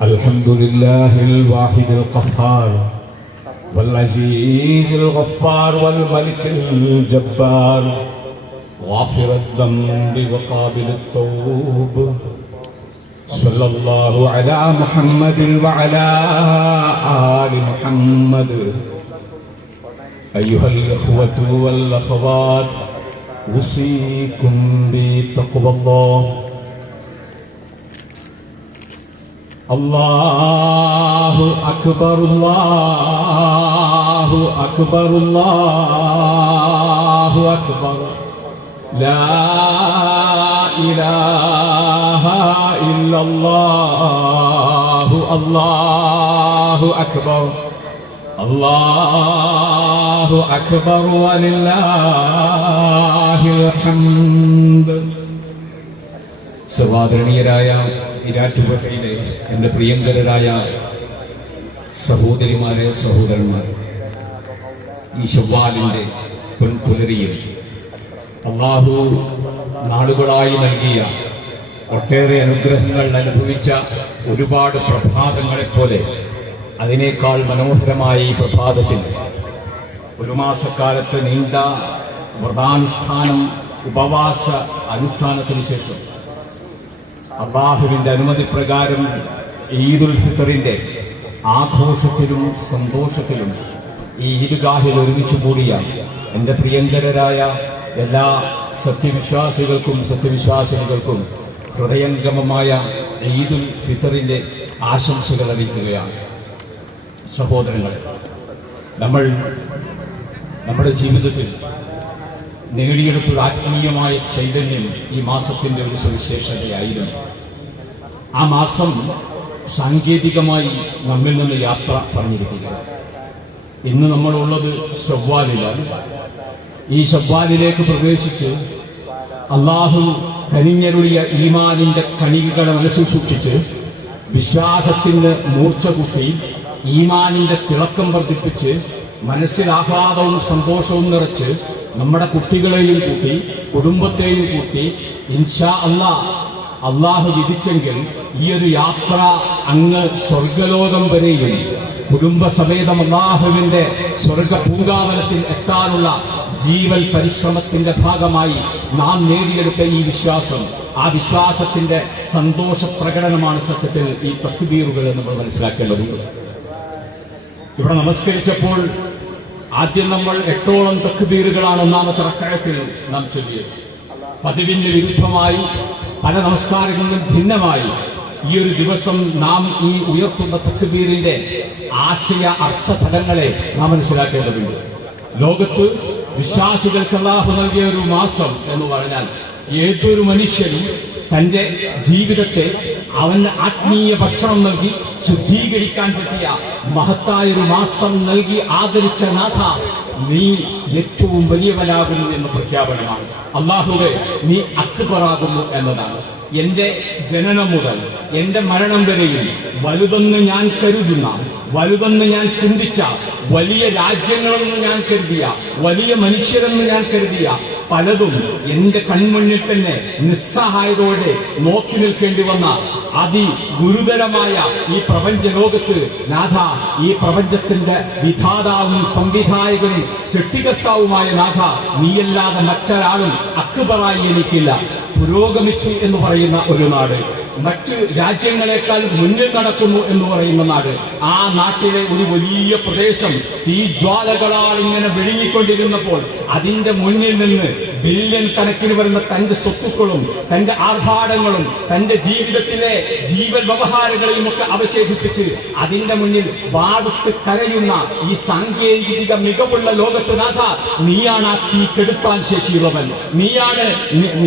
الحمد لله الواحد القهار والعزيز الغفار والملك الجبار غافر الذنب وقابل التوب صلى الله على محمد وعلى آل محمد. أيها الإخوة والأخوات أوصيكم بتقوى الله. الله أكبر الله أكبر الله أكبر لا إله إلا الله. الله أكبر الله أكبر ولله الحمد. സർവാദരണീയരായ ഇരാറ്റുപേട്ടയിലെ എൻ്റെ പ്രിയങ്കരായ സഹോദരിമാരെ, സഹോദരന്മാർ, ഈ ശവ്വാലിൻ്റെ പൊൻപുലരിയിൽ അല്ലാഹു നാളുകളായി നൽകിയ ഒട്ടേറെ അനുഗ്രഹങ്ങൾ അനുഭവിച്ച ഒരുപാട് പ്രഭാതങ്ങളെപ്പോലെ അതിനേക്കാൾ മനോഹരമായ ഈ പ്രഭാതത്തിൽ ഒരു മാസക്കാലത്ത് നീണ്ട വ്രതാനുഷ്ഠാനം, ഉപവാസ അനുഷ്ഠാനത്തിന് ശേഷം അല്ലാഹുവിന്റെ അനുമതി പ്രകാരം ഈദുൽ ഫിത്തറിന്റെ ആഘോഷത്തിലും സന്തോഷത്തിലും ഈ ഈദ്ഗാഹിൽ ഒരുമിച്ച് കൂടിയ എൻ്റെ പ്രിയങ്കരായ എല്ലാ സത്യവിശ്വാസികൾക്കും ഹൃദയംഗമമായ ഈദുൽ ഫിത്തറിന്റെ ആശംസകൾ അറിയിക്കുകയാണ്. സഹോദരങ്ങളെ, നമ്മൾ നമ്മുടെ ജീവിതത്തിൽ നേടിയെടുത്തൊരു ആത്മീയമായ ചൈതന്യം ഈ മാസത്തിന്റെ ഒരു സവിശേഷതയായിരുന്നു. ആ മാസം സാങ്കേതികമായി നമ്മിൽ നിന്ന് യാത്ര പറഞ്ഞിരിക്കുകയാണ്. ഇന്ന് നമ്മളുള്ളത് ശവ്വാലിലാണ്. ഈ ശവ്വാലിലേക്ക് പ്രവേശിച്ച് അല്ലാഹു കനിഞ്ഞരുളിയ ഈമാനിന്റെ കണികകളെ മനസ്സിൽ സൂക്ഷിച്ച് വിശ്വാസത്തിന് മൂർച്ച കൂട്ടി ഈമാനിന്റെ തിളക്കം വർദ്ധിപ്പിച്ച് മനസ്സിൽ ആഹ്ലാദവും സന്തോഷവും നിറച്ച് നമ്മുടെ കുട്ടികളെയും കൂട്ടി കുടുംബത്തെയും കൂട്ടി ഇൻഷാ അല്ലാഹു വിധിച്ചെങ്കിൽ ഈ ഒരു യാത്ര അങ്ങ് സ്വർഗലോകം വരെയും കുടുംബസമേതം അല്ലാഹുവിന്റെ സ്വർഗ പൂങ്കാവനത്തിൽ എത്താനുള്ള ജീവൽ പരിശ്രമത്തിന്റെ ഭാഗമായി നാം നേടിയെടുത്ത ഈ വിശ്വാസം, ആ വിശ്വാസത്തിന്റെ സന്തോഷ പ്രകടനമാണ് സത്യത്തിൽ ഈ തക്ബീറുകൾ എന്ന് നമ്മൾ മനസ്സിലാക്കേണ്ടതുണ്ട്. ഇവിടെ നമസ്കരിച്ചപ്പോൾ ആദ്യം നമ്മൾ 8ഓളം തക്ബീറുകളാണ് ഒന്നാമത്തെ റക്അത്തിൽ നാം ചൊല്ലിയത്. പതിവിന് വിരുദ്ധമായി പല നമസ്കാരങ്ങളിലും ഭിന്നമായി ഈ ഒരു ദിവസം നാം ഈ ഉയർത്തുന്ന തക്ബീറിന്റെ ആശയ അർത്ഥതലങ്ങളെ നാം മനസ്സിലാക്കേണ്ടതുണ്ട്. ലോകത്ത് വിശ്വാസികൾക്ക് അല്ലാഹു നൽകിയ ഒരു മാസം എന്ന് പറഞ്ഞാൽ ഏതൊരു മനുഷ്യനും തന്റെ ജീവിതത്തെ അവന് ആത്മീയ ഭക്ഷണം നൽകി ശുദ്ധീകരിക്കാൻ പറ്റിയ മഹത്തായൊരു മാസം നൽകി ആദരിച്ച നാഥ, നീ ഏറ്റവും വലിയവനാകുന്നു എന്ന പ്രഖ്യാപനമാണ്. അല്ലാഹുവേ, നീ അക്ബറാകുന്നു എന്നതാണ്. എന്റെ ജനനം മുതൽ എന്റെ മരണം വരെയും വലുതെന്ന് ഞാൻ കരുതുന്ന, വലുതെന്ന് ഞാൻ ചിന്തിച്ച, വലിയ രാജ്യങ്ങളെന്ന് ഞാൻ കരുതിയ, വലിയ മനുഷ്യരെന്ന് ഞാൻ കരുതിയ പലതും എന്റെ കൺമുന്നിൽ തന്നെ നിസ്സഹായതയോടെ നോക്കി നിൽക്കേണ്ടി വന്ന അതിഗുരുതരമായ ഈ പ്രപഞ്ച ലോകത്ത് നാഥ, ഈ പ്രപഞ്ചത്തിന്റെ വിധാതാവും സംവിധായകനും സൃഷ്ടികർത്താവുമായ നാഥ, നീയല്ലാതെ മറ്റൊരാളും അക്ബറായി എനിക്കില്ല. പുരോഗമിച്ചു എന്ന് പറയുന്ന ഒരു നാട്, മറ്റ് രാജ്യങ്ങളെക്കാൾ മുന്നിൽ നടക്കുന്നു എന്ന് പറയുന്ന നാട്, ആ നാട്ടിലെ ഒരു വലിയ പ്രദേശം തീജ്വാലകളാൽ ഇങ്ങനെ വിഴുങ്ങിക്കൊണ്ടിരുന്നപ്പോൾ അതിന്റെ മുന്നിൽ നിന്ന് ബില്യൺ കണക്കിന് വരുന്ന തന്റെ സ്വത്തുക്കളും തന്റെ ആർഭാടങ്ങളും തന്റെ ജീവിതത്തിലെ ജീവൽ വ്യവഹാരങ്ങളെയും ഒക്കെ അവശേഷിപ്പിച്ച് അതിന്റെ മുന്നിൽ വാടുത്ത് കരയുന്ന ഈ സാങ്കേതിക മികവുള്ള ലോകത്ത് നാഥ, നീയാണ് ആ തീ കെടുത്താൻ ശേഷിയുള്ളവൻ. നീയാണ്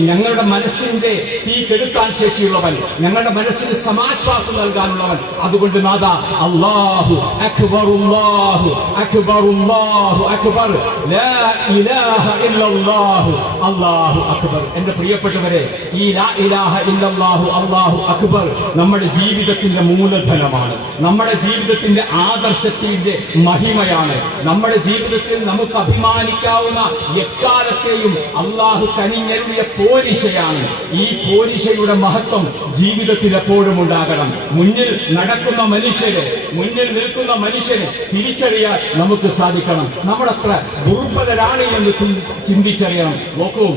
ഞങ്ങളുടെ മനസ്സിന്റെ തീ കെടുത്താൻ ശേഷിയുള്ളവൻ, ഞങ്ങളുടെ മനസ്സിന് സമാശ്വാസം നൽകാനുള്ളവൻ. അതുകൊണ്ട് നാഥ, അല്ലാഹു അക്ബർ അല്ലാഹു അക്ബർ അല്ലാഹു അക്ബർ ലാ ഇലാഹ ഇല്ലല്ലാഹു അല്ലാഹു അക്ബർ. എന്റെ പ്രിയപ്പെട്ടവരെ, ഈ ലാ ഇലാഹ ഇല്ലല്ലാഹു അല്ലാഹു അക്ബർ നമ്മുടെ ജീവിതത്തിന്റെ മൂലധനമാണ്, നമ്മുടെ ജീവിതത്തിന്റെ ആദർശത്തിന്റെ മഹിമയാണ്, നമ്മുടെ ജീവിതത്തിൽ നമുക്ക് അഭിമാനിക്കാവുന്ന എക്കാലത്തെയും അള്ളാഹു കനിഞ്ഞരുളിയ പോരിശയാണ്. ഈ പോരിശയുടെ മഹത്വം ജീവിതത്തിൽ എപ്പോഴും ഉണ്ടാകണം. മുന്നിൽ നടക്കുന്ന മനുഷ്യരെ, മുന്നിൽ നിൽക്കുന്ന മനുഷ്യരെ തിരിച്ചറിയാൻ നമുക്ക് സാധിക്കണം. നമ്മളത്ര ദുർബലരാണ് എന്ന് ചിന്തിച്ചറിയണം. നോക്കൂ,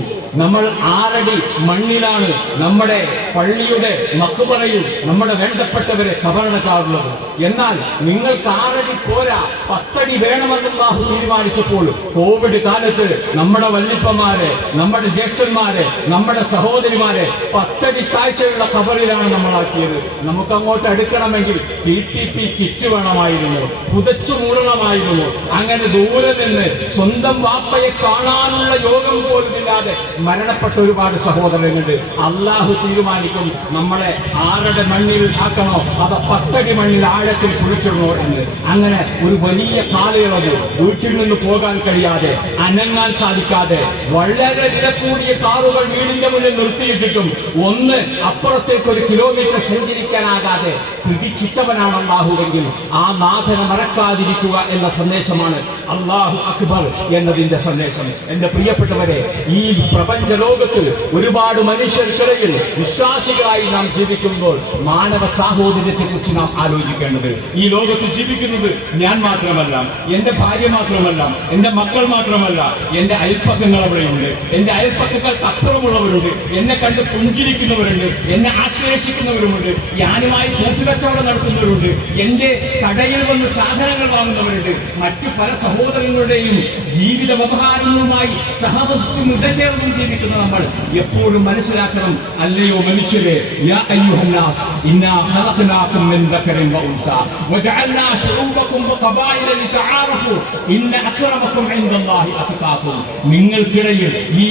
നമ്മൾ 6 അടി മണ്ണിലാണ് നമ്മുടെ പള്ളിയുടെ മഖ്ബറയിൽ നമ്മുടെ വേണ്ടപ്പെട്ടവരെ കബറടക്കാറുള്ളത്. എന്നാൽ നിങ്ങൾക്ക് 6 അടി പോരാ, 10 അടി വേണമെന്ന് അല്ലാഹു തീരുമാനിച്ചപ്പോൾ കോവിഡ് കാലത്ത് നമ്മുടെ വല്യപ്പന്മാരെ, നമ്മുടെ ജ്യേഷ്ഠന്മാരെ, നമ്മുടെ സഹോദരിമാരെ 10 അടി താഴ്ചയുള്ള കബറിലാണ് നമ്മളാക്കിയത്. നമുക്ക് അങ്ങോട്ട് അടുക്കണമെങ്കിൽ PPP കിറ്റ് വേണമായിരുന്നു, പുതച്ചു മൂടണമായിരുന്നു. അങ്ങനെ ദൂരെ നിന്ന് സ്വന്തം വാപ്പയെ കാണാനുള്ള യോഗം പോലുമില്ലാതെ മരണപ്പെട്ട ഒരുപാട് സഹോദരങ്ങളുണ്ട്. അള്ളാഹു തീരുമാനിക്കും നമ്മളെ 6 അടി മണ്ണിൽ ആക്കണോ അതോ 10 അടി മണ്ണിൽ ആഴത്തിൽ കുഴിച്ചിടണോ എന്ന്. അങ്ങനെ ഒരു വലിയ കാലയളവ് വീട്ടിൽ നിന്ന് പോകാൻ കഴിയാതെ, അനങ്ങാൻ സാധിക്കാതെ, വളരെ വില കൂടിയ കാറുകൾ വീടിന്റെ മുന്നിൽ നിർത്തിയിട്ടിട്ടും ഒന്ന് അപ്പുറത്തേക്ക് 1 കിലോമീറ്റർ സഞ്ചരിക്കാനാകാതെ പിടിച്ചിട്ടവനാണ് അള്ളാഹുവെങ്കിൽ ആ നാഥനെ മറക്കാതിരിക്കുക എന്ന സന്ദേശമാണ് അള്ളാഹു അക്ബർ എന്നതിന്റെ സന്ദേശം. എന്റെ പ്രിയപ്പെട്ടവരെ, ഈ പ്രപഞ്ച ലോകത്ത് ഒരുപാട് മനുഷ്യർക്കിടയിൽ വിശ്വാസികളായി നാം ജീവിക്കുമ്പോൾ മാനവ സാഹോദര്യത്തെ കുറിച്ച് നാം ആലോചിക്കേണ്ടത്. ഈ ലോകത്ത് ജീവിക്കുന്നത് ഞാൻ മാത്രമല്ല, എന്റെ ഭാര്യ മാത്രമല്ല, എന്റെ മക്കൾ മാത്രമല്ല, എന്റെ അയൽപ്പക്കങ്ങൾ അവിടെയുണ്ട്, എന്റെ അയൽപ്പക്കങ്ങൾക്ക് അപ്പുറമുള്ളവരുണ്ട്, എന്നെ കണ്ട് പുഞ്ചിരിക്കുന്നവരുണ്ട്, എന്നെ ആശ്ലേഷിക്കുന്നവരുമുണ്ട്, ഞാനുമായി കൂട്ടുകച്ചവടം നടത്തുന്നവരുണ്ട്, എന്റെ കടയിൽ വന്ന് സാധനങ്ങൾ വാങ്ങുന്നവരുണ്ട്. മറ്റു പല സഹോദരങ്ങളുടെയും ജീവിത വ്യവഹാരങ്ങളുമായി സഹവസ്തും ഇടചേർന്നും ജീവിക്കുന്ന നമ്മൾ എപ്പോഴും മനസ്സിലാക്കണം, അല്ലയോ മനുഷ്യരെ, യാ അയ്യുഹന്നാസ് ഇന്നാ ഖലഖനാകും മിൻ ദക്കറിൻ വ ഉൻസ വജഅൽനാ ശുഊബകും വഖബായില ലിതആറഫു ഇന്ന അക്രമകും ഇൻദല്ലാഹി അത്ഖാകും. നിങ്ങൾക്കിടയിൽ ഈ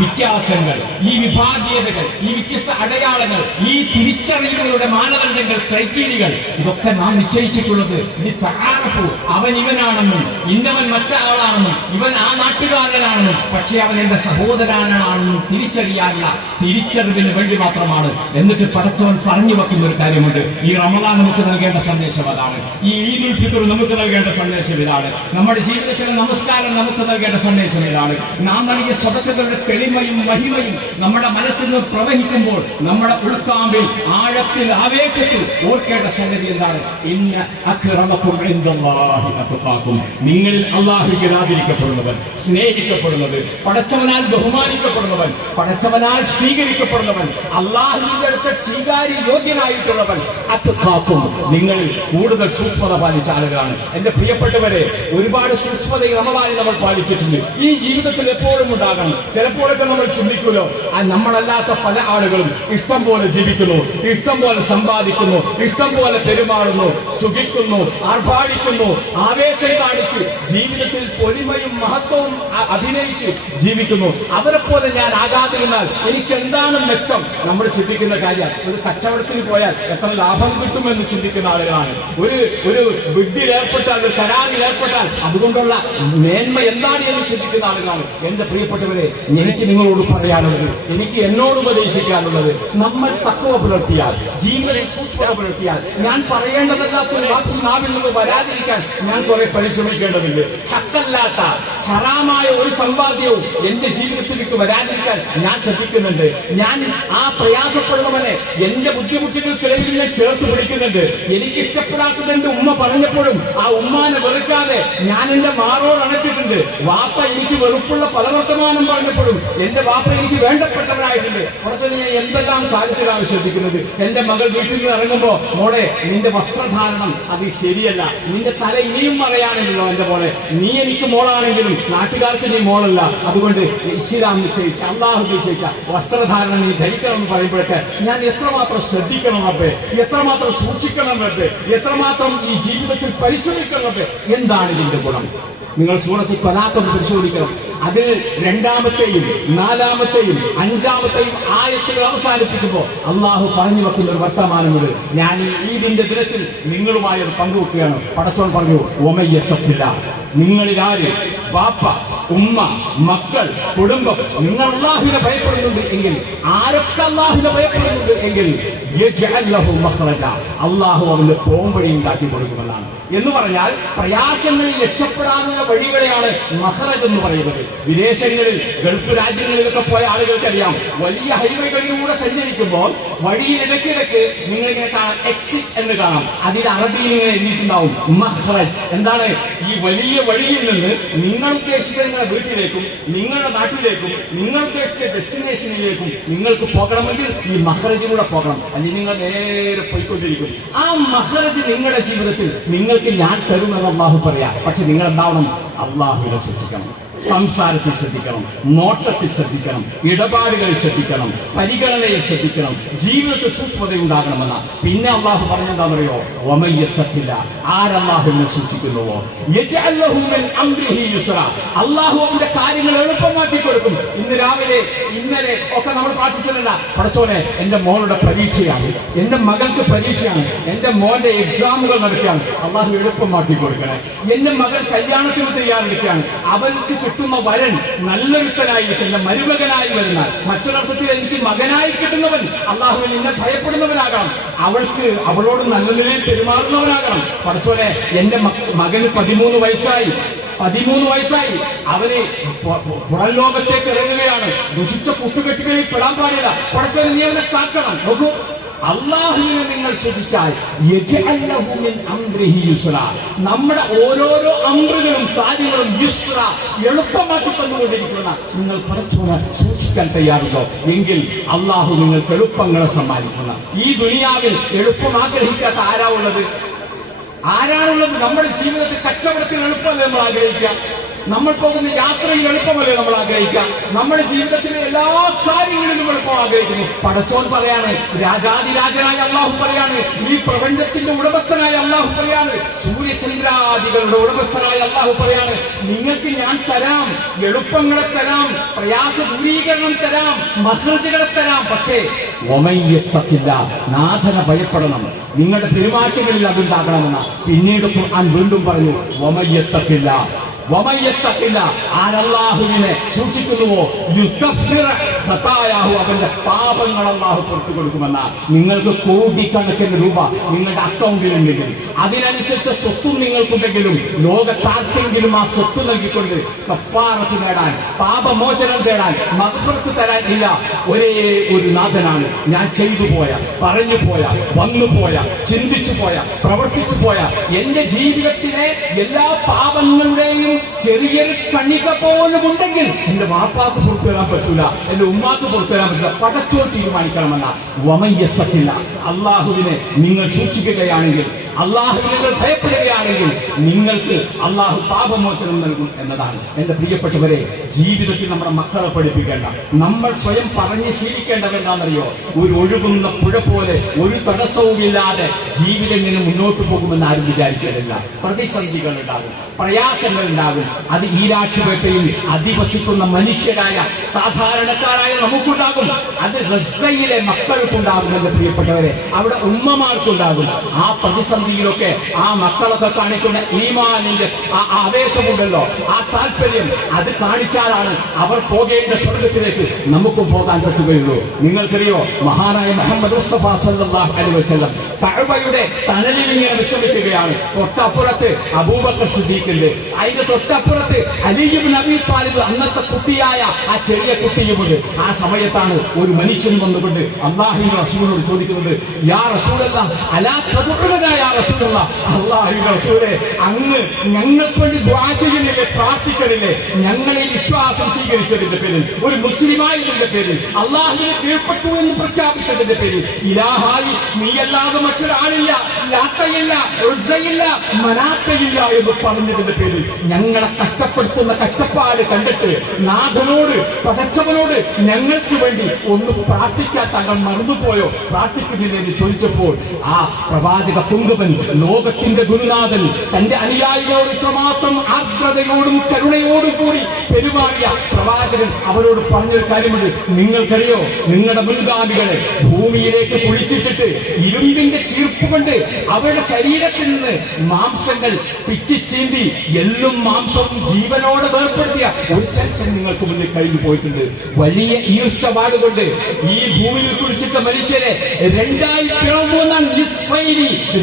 വ്യത്യാസങ്ങൾ, ഈ വിഭാഗീയതകൾ, ഈ വ്യത്യസ്ത അടയാളങ്ങൾ, ഈ തിരിച്ചറിവുകളുടെ മാനദണ്ഡങ്ങൾ, ക്രൈറ്റീരിയകൾ, ഇതൊക്കെ നാം നിശ്ചയിച്ചിട്ടുള്ളത് ലിതആറഫു, അവൻ ഇവനാണെന്നും ഇന്നവൻ മറ്റാളാണെന്നും ഇവൻ ആ നാട്ടുകാരനാണെന്നും പക്ഷെ അവൻ എന്റെ സഹോദരനാണെന്നും തിരിച്ചറിയാനുള്ള തിരിച്ചറിവിന് വേണ്ടി മാത്രമാണ്. എന്നിട്ട് പടച്ചവൻ പറഞ്ഞു വെക്കുന്ന ഒരു കാര്യമുണ്ട്, ഈ റമളാൻ നമുക്ക് നൽകേണ്ട സന്ദേശം അതാണ്, ഈ ഈദുൽ ഫിത്ർ നമുക്ക് നൽകേണ്ട സന്ദേശം ഇതാണ്, നമ്മുടെ ജീവിതത്തിലെ നമസ്കാരം നമുക്ക് നൽകേണ്ട സന്ദേശം ഇതാണ്. നാം നൽകിയ സ്വതസ്സകളുടെ തെളിമയും മഹിമയും നമ്മുടെ മനസ്സിൽ നിന്ന് പ്രവഹിക്കുമ്പോൾ നമ്മുടെ ഉൾക്കാമ്പിൽ ആഴത്തിൽ ആവേശത്തിൽ ഓർക്കേണ്ട സംഗതി എന്താണ്? ഇന്ന അക്രമക്കും ഇൻദല്ലാഹി അത്ഖാകും. നിങ്ങളിൽ അല്ലാഹുവിൽ ആദരിക്കപ്പെടുന്നവൻ, സ്നേഹിക്കപ്പെടുന്നത്, പടച്ചവനാൽ ബഹുമാനിക്കപ്പെടുന്നവൻ, പടച്ചവനാൽ സ്വീകരിക്കപ്പെടുന്നവൻ, അല്ലാഹുവിന്റെ അടുത്ത് സ്വീകാര്യ യോഗ്യനായിട്ടുള്ളവൻ അത്ഖാകും. നിങ്ങൾ കൂടുതൽ സൂക്ഷ്മത പാലിച്ച ആളുകളാണ്. എന്റെ പ്രിയപ്പെട്ടവരെ, ഒരുപാട് സൂക്ഷ്മത റമളാനിൽ നമ്മൾ പാലിച്ചിട്ടുണ്ട്. ഈ ജീവിതത്തിൽ എപ്പോഴും ഉണ്ടാകണം. ചിലപ്പോഴൊക്കെ നമ്മൾ ചിന്തിക്കുമല്ലോ, നമ്മളല്ലാത്ത പല ആളുകളും ഇഷ്ടം പോലെ ജീവിക്കുന്നു, ഇഷ്ടം പോലെ സമ്പാദിക്കുന്നു, ഇഷ്ടം പോലെ പെരുമാറുന്നു, സുഖിക്കുന്നു, ആർഭാടിക്കുന്നു, ആവേശം കാണിച്ച് ജീവിതത്തിൽ പൊലിമയും മഹത്വവും അഭിനയിച്ച് ജീവിക്കുന്നു. അവരെ പോലെ ഞാൻ ആകാതിരുന്നാൽ എനിക്ക് എന്താണ് മെച്ചം? നമ്മൾ ചിന്തിക്കുന്ന കാര്യം, ഒരു കച്ചവടത്തിന് പോയാൽ എത്ര ലാഭം കിട്ടുമെന്ന് ചിന്തിക്കുന്ന ആളുകളാണ്. ഒരു വിദ്യയിൽ ഏർപ്പെട്ടാൽ, ഒരു കരാറിൽ ഏർപ്പെട്ടാൽ അതുകൊണ്ടുള്ള മേന്മ എന്താണ് എന്ന് ചിന്തിക്കുന്ന ആളുകളാണ്. എന്റെ പ്രിയപ്പെട്ടവരെ, എനിക്ക് നിങ്ങളോട് പറയാനുള്ളത്, എനിക്ക് എന്നോട് ഉപദേശിക്കാനുള്ളത്, നമ്മൾ തഖ്വ പുലർത്തിയാൽ, ജീവിതത്തിൽ സൂക്ഷ്മത പുലർത്തിയാൽ, ഞാൻ പറയേണ്ടതല്ലാത്ത വാക്കും നാവിൽ നിന്ന് വരാതിരിക്കാൻ ഞാൻ കുറെ പരിശ്രമിക്കേണ്ടതുണ്ട്. ഹക്കല്ലാത്ത ഹറാമായ ഒരു സമ്പാദ്യവും എന്റെ ജീവിതത്തിലേക്ക് വരാതിരിക്കാൻ ഞാൻ ശ്രദ്ധിക്കുന്നുണ്ട്. ഞാൻ ആ പ്രയാസപ്പെടുന്നവനെ എന്റെ ബുദ്ധിമുട്ടുകൾക്കിടയിൽ ഞാൻ ചേർത്ത് പിടിക്കുന്നുണ്ട്. എനിക്ക് ഇഷ്ടപ്പെടാത്തത് എന്റെ ഉമ്മ പറഞ്ഞപ്പോഴും ആ ഉമ്മാനെ വെറുക്കാതെ ഞാൻ എന്റെ മാറോട് അണച്ചിട്ടുണ്ട്. വാപ്പ എനിക്ക് വെറുപ്പുള്ള പല വർത്തമാനം പറഞ്ഞപ്പോഴും എന്റെ വാപ്പ എനിക്ക് വേണ്ടപ്പെട്ടവനായിട്ടുണ്ട്. കുറച്ച് ഞാൻ എന്തെല്ലാം കാര്യത്തിലാണ് ശ്രദ്ധിക്കുന്നത്. എന്റെ മകൾ വീട്ടിൽ നിന്ന് ഇറങ്ങുമ്പോ, മോളെ നിന്റെ വസ്ത്രധാരണം അത് ശരിയല്ല, നിന്റെ തല ഇനിയും മറയാണെങ്കിലോ എന്റെ മോളെ, നീ എനിക്ക് മോളാണെങ്കിലും നാട്ടുകാർക്ക് നീ മോളല്ല, അതുകൊണ്ട് ഇസ്ലാം നിശ്ചയിച്ച, അള്ളാഹു നിശ്ചയിച്ച വസ്ത്രധാരണം നീ ധരിക്കണമെന്ന് പറയുമ്പോഴൊക്കെ ഞാൻ എത്രമാത്രം ശ്രദ്ധിക്കണം റബ്ബേ, എത്രമാത്രം സൂക്ഷിക്കണം റബ്ബേ, എത്രമാത്രം ഈ ജീവിതത്തിൽ പരിശ്രമിക്കണം റബ്ബേ. എന്താണ് ഇതിന്റെ ഗുണം? നിങ്ങൾ സൂറത്ത് ത്വലാഖ് പരിശോധിക്കണം. അതിൽ രണ്ടാമത്തെയും നാലാമത്തെയും അഞ്ചാമത്തെയും ആയത്തുകൾ അവസാനിപ്പിക്കുമ്പോൾ അള്ളാഹു പറഞ്ഞു വെക്കുന്ന ഒരു വർത്തമാനമുണ്ട്. ഞാൻ ഈ ഈദിന്റെ ദിനത്തിൽ നിങ്ങളുമായി അത് പങ്കുവെക്കുകയാണ്. പടച്ചോൻ പറഞ്ഞു, ഒമയ്യത്തത്തില്ല, നിങ്ങളിൽ ആര്, ബാപ്പ, ഉമ്മ, മക്കൾ, കുടുംബം, നിങ്ങൾ അല്ലാഹുവിനെ ഭയപ്പെടുന്നുണ്ട് എങ്കിൽ, ആരൊക്കെ അല്ലാഹുവിനെ ഭയപ്പെടുന്നുണ്ട് എങ്കിൽ അള്ളാഹു അവന് പോംവഴി ഉണ്ടാക്കി കൊടുക്കുമെന്നാണ്. എന്ന് പറഞ്ഞാൽ പ്രയാസങ്ങളിൽ രക്ഷപ്പെടാനുള്ള വഴികളെയാണ് മഖ്റജ് എന്ന് പറയുന്നത്. വിദേശങ്ങളിൽ ഗൾഫ് രാജ്യങ്ങളിലൊക്കെ പോയ ആളുകൾക്കറിയാം, വലിയ ഹൈവേകളിലൂടെ സഞ്ചരിക്കുമ്പോൾ വഴിയിൽ ഇടയ്ക്കിടയ്ക്ക് നിങ്ങളിങ്ങനെ കാണാം എക്സിറ്റ് എന്ന് കാണാം. അതിൽ അറബിയിൽ ഇങ്ങനെ എഴുതിയിട്ടുണ്ടാവും മഖ്റജ്. എന്താണ്? ഈ വലിയ വഴിയിൽ നിന്ന് നിങ്ങൾ ഉദ്ദേശിക്കുന്ന നിങ്ങളുടെ വീട്ടിലേക്കും നിങ്ങളുടെ നാട്ടിലേക്കും നിങ്ങൾ ഉദ്ദേശിച്ച ഡെസ്റ്റിനേഷനിലേക്കും നിങ്ങൾക്ക് പോകണമെങ്കിൽ ഈ മഖ്റജിലൂടെ പോകണം, അല്ലെങ്കിൽ നിങ്ങൾ നേരെ പോയിക്കൊണ്ടിരിക്കും. ആ മഖ്റജ് നിങ്ങളുടെ ജീവിതത്തിൽ നിങ്ങൾക്ക് ഞാൻ തരുമെന്ന് അള്ളാഹു പറയാം. പക്ഷെ നിങ്ങൾ എന്താവണം? അള്ളാഹുവിനെ സൂക്ഷിക്കണം, സംസാരത്തിൽ ശ്രദ്ധിക്കണം, നോട്ടത്തിൽ ശ്രദ്ധിക്കണം, ഇടപാടുകളിൽ ശ്രദ്ധിക്കണം, പരിഗണനയിൽ ശ്രദ്ധിക്കണം, ജീവിതത്തിൽ സൂക്ഷ്മതയുണ്ടാകണമെന്ന. പിന്നെ അള്ളാഹു പറഞ്ഞെന്താണെന്നറിയോ? ഒമയ്യത്തത്തില്ല, ആരല്ലാഹുവിനെ സൂക്ഷിക്കുന്നുവോ അള്ളാഹു അവന്റെ കാര്യങ്ങൾ എളുപ്പമാക്കി കൊടുക്കും. ഇന്ന് രാവിലെ ഇന്നലെ ഒക്കെ നമ്മൾ പ്രാർത്ഥിച്ചതല്ല, പഠിച്ചോനെ എന്റെ മോളുടെ പരീക്ഷയാണ്, എന്റെ മകൾക്ക് പരീക്ഷയാണ്, എന്റെ മോന്റെ എക്സാമുകൾ നടക്കുകയാണ്, അള്ളാഹു എളുപ്പമാക്കി കൊടുക്കണേ. എന്റെ മകൾ കല്യാണത്തിന് തയ്യാറെടുക്കുകയാണ്, അവർക്ക് കിട്ടുന്ന വരൻ നല്ലൊരുത്തനായിരിക്കില്ല, മരുമകനായി വരുന്ന, മറ്റൊരർത്ഥത്തിൽ എനിക്ക് മകനായി കിട്ടുന്നവൻ അള്ളാഹുവിൽ എന്നെ ഭയപ്പെടുന്നവനാകണം, അവൾക്ക് അവളോട് നല്ല നിലയിൽ പെരുമാറുന്നവനാകണം. പഠിച്ചോനെ എന്റെ മകന് 13 വയസ്സായി, അവന് പുറം ലോകത്തേക്ക് ഇറങ്ങുകയാണ്, ദുഷിച്ച കൂട്ടുകെട്ടുകളിൽ പെടാൻ പാടില്ല. പഠിച്ചോനെ നീ അവനെ കാക്കണം. നോക്കൂ, അള്ളാഹുവിനെ നിങ്ങൾ ശ്രദ്ധിച്ചാൽ നമ്മുടെ ഓരോരോ അമ്രുകളും കാര്യങ്ങളും യുസ്ര എളുപ്പമാക്കി തന്നുകൊണ്ടിരിക്കുന്ന നിങ്ങൾ പടച്ചോനെ സൂക്ഷിക്കാൻ തയ്യാറുണ്ടോ എങ്കിൽ അള്ളാഹു നിങ്ങൾക്ക് എളുപ്പങ്ങളെ സമ്മാനിക്കുന്ന. ഈ ദുനിയാവിൽ എളുപ്പം ആഗ്രഹിക്കാത്ത ആരാണുള്ളത്? നമ്മുടെ ജീവിതത്തിൽ കച്ചവടത്തിൽ എളുപ്പമല്ലേ നമ്മൾ ആഗ്രഹിക്കുക? നമ്മൾ പോകുന്ന യാത്രയിൽ എളുപ്പമല്ലേ നമ്മൾ ആഗ്രഹിക്കുക? നമ്മുടെ ജീവിതത്തിലെ എല്ലാ കാര്യങ്ങളിലും എളുപ്പം ആഗ്രഹിക്കുന്നു. പടച്ചോൻ പറയാണ്, രാജാതിരാജനായ അള്ളാഹു പറയാണ്, ഈ പ്രപഞ്ചത്തിന്റെ ഉടമസ്ഥനായ അള്ളാഹു പറയാണ്, സൂര്യചന്ദ്രാദികളുടെ ഉടമസ്ഥനായ അള്ളാഹു പറയാണ്, നിങ്ങൾക്ക് ഞാൻ തരാം, എളുപ്പങ്ങളെ തരാം, പ്രയാസ ദൂരീകരണം തരാം, മഖ്റജുകളെ തരാം. പക്ഷേ ഒമയ്യത്തത്തില്ല, നാഥനെ ഭയപ്പെടണം, നിങ്ങളുടെ പെരുമാറ്റങ്ങളിൽ അതുണ്ടാകണമെന്ന. പിന്നീട് ഖുർആൻ വീണ്ടും പറഞ്ഞു, ഒമയ്യത്തത്തില്ല, ആരല്ലാഹുവിനെ സൂക്ഷിക്കുന്നുവോ അവന്റെ പാപങ്ങൾ അല്ലാഹു പുറത്തു കൊടുക്കുമെന്ന. നിങ്ങൾക്ക് കോടിക്കണക്കിന് രൂപ നിങ്ങളുടെ അക്കൗണ്ടിലുണ്ടെങ്കിൽ, അതിനനുസരിച്ച സ്വത്തും നിങ്ങൾക്കുണ്ടെങ്കിലും, ലോകത്താർക്കെങ്കിലും ആ സ്വത്ത് നൽകിക്കൊണ്ട് കഫാറത്ത് നേടാൻ, പാപമോചനം തേടാൻ, മഗ്ഫിറത്ത് തരാൻ ഇല്ല ഒരേ ഒരു നാഥനാണ്. ഞാൻ ചെയ്തു പോയ, പറഞ്ഞു പോയ, വന്നുപോയ, ചിന്തിച്ചു പോയ, പ്രവർത്തിച്ചു പോയ എന്റെ ജീവിതത്തിലെ എല്ലാ പാപങ്ങളുടെയും ചെറിയൊരു കണിക പോലും ഉണ്ടെങ്കിൽ എന്റെ വാപ്പാക്ക് പുറത്തു വരാൻ പറ്റൂല, എന്റെ ഉമ്മാക്ക് പുറത്തു വരാൻ പറ്റില്ല. പടച്ചോൻ തീരുമാനിക്കണമെന്ന. വമയ്യത്തത്തില്ല, അള്ളാഹുവിനെ നിങ്ങൾ സൂക്ഷിക്കുകയാണെങ്കിൽ, അള്ളാഹുവിനെ നിങ്ങൾ ഭയപ്പെടുകയാണെങ്കിൽ നിങ്ങൾക്ക് അള്ളാഹു പാപമോചനം നൽകും എന്നതാണ്. എന്റെ പ്രിയപ്പെട്ടവരെ, ജീവിതത്തിൽ നമ്മുടെ മക്കളെ പഠിപ്പിക്കേണ്ട, നമ്മൾ സ്വയം പറഞ്ഞ് ശീലിക്കേണ്ടത് എന്താണെന്നറിയോ? ഒരു ഒഴുകുന്ന പുഴ പോലെ ഒരു തടസ്സവുമില്ലാതെ ജീവിതം ഇങ്ങനെ മുന്നോട്ട് പോകുമെന്ന് ആരും വിചാരിക്കേണ്ടതില്ല. പ്രതിസന്ധികൾ ഉണ്ടാകും, പ്രയാസങ്ങൾ ഉണ്ടാകും. അത് ഈരാറ്റുപേട്ടയിൽ അധിവസിക്കുന്ന മനുഷ്യരായ സാധാരണക്കാരായ നമുക്കുണ്ടാകും. അത് ഗസയിലെ മക്കൾക്കുണ്ടാകും. എന്റെ പ്രിയപ്പെട്ടവരെ, അവിടെ ഉമ്മമാർക്കുണ്ടാകും. ആ പ്രതിസന്ധിയിലൊക്കെ ആ മക്കളൊക്കെ കാണിക്കുന്ന ഈമാനിന്റെ ആ ആവേശമുണ്ടല്ലോ, ആ താല്പര്യം, അത് കാണിച്ചാലാണ് അവർ പോകേണ്ട സ്വർഗത്തിലേക്ക് നമുക്ക് പോകാൻ പറ്റുകയുള്ളൂ. നിങ്ങൾക്കറിയോ, മഹാനായ മുഹമ്മദ് മുസ്തഫ സല്ലല്ലാഹു അലൈഹി വസല്ലം കഅബയുടെ തണലിൽ ഇങ്ങനെ വിശ്രമിക്കുകയാണ്. തൊട്ടപ്പുറത്ത് അബൂബക്കർ സിദ്ദീഖുണ്ട്, അതിന്റെ തൊട്ടപ്പുറത്ത് അലി ഇബ്നു അബീ താലിബ്, അന്നത്തെ കുട്ടിയായ ആ ചെറിയ കുട്ടിയുമുണ്ട്. ആ സമയത്താണ് ഒരു മനുഷ്യൻ വന്നുകൊണ്ട് അല്ലാഹുവിന്റെ റസൂലിനോട് ചോദിക്കുന്നത്, യാ റസൂലല്ലാഹ് അലാ തദ്ഉന യാ റസൂലല്ലാഹ്, അല്ലാഹുവിന്റെ റസൂലേ, അങ്ങ് ഞങ്ങൾക്ക് വേണ്ടി ദുആ ചെയ്യുന്നില്ലേ, പ്രാർത്ഥിക്കണില്ലേ? ഞങ്ങളെ വിശ്വാസം സ്വീകരിച്ചതിന്റെ പേരിൽ, ഒരു മുസ്ലിമായതിന്റെ പേരിൽ, അല്ലാഹുവിനെ കീഴ്പ്പെട്ടു എന്ന് പ്രഖ്യാപിച്ചതിന്റെ പേരിൽ, ഇലാഹായി നീയല്ലാതെ മറ്റൊരാളില്ല, ലാത്തയില്ല, ഉസ്സയില്ല, മനാത്തയില്ല എന്ന് പറഞ്ഞതിന്റെ പേരിൽ ഞങ്ങളെ കഷ്ടപ്പെടുത്തുന്ന കഷ്ടപ്പാട് കണ്ടിട്ട് നാഥനോട്, പടച്ചവനോട് ഞങ്ങൾക്ക് വേണ്ടി ഒന്ന് പ്രാർത്ഥിക്കാൻ താങ്കൾ മറന്നുപോയോ, പ്രാർത്ഥിക്കുന്നില്ല എന്ന് ചോദിച്ചപ്പോൾ ആ പ്രവാചക പൊങ്ക് മുഴുവൻ ലോകത്തിന്റെ ഗുരുനാഥൻ തന്റെ അനുയായികളോട് ഇത്രമാത്രം ആർദ്രതയോടും കരുണയോടും കൂടി പെരുമാറിയ പ്രവാചകൻ അവരോട് പറഞ്ഞൊരു കാര്യമുണ്ട്. നിങ്ങൾക്കറിയോ, നിങ്ങളുടെ മുൻഗാമികളെ ഭൂമിയിലേക്ക് കുഴിച്ചിട്ടിട്ട് ഇരുമ്പിന്റെ ചീർപ്പ് കൊണ്ട് അവരുടെ ശരീരത്തിൽ നിന്ന് മാംസങ്ങൾ പിച്ചിച്ചീന്തി എല്ലും മാംസവും ജീവനോട് വേർപ്പെടുത്തിയ ഒരു ചരിത്രം നിങ്ങൾക്ക് മുന്നിൽ കഴിഞ്ഞു പോയിട്ടുണ്ട്. വലിയ ഈർച്ചപാടുകൊണ്ട് ഈ ഭൂമിയിൽ കുഴിച്ചിട്ട മനുഷ്യരെ രണ്ടായി പിളർന്നുവെന്നാണ്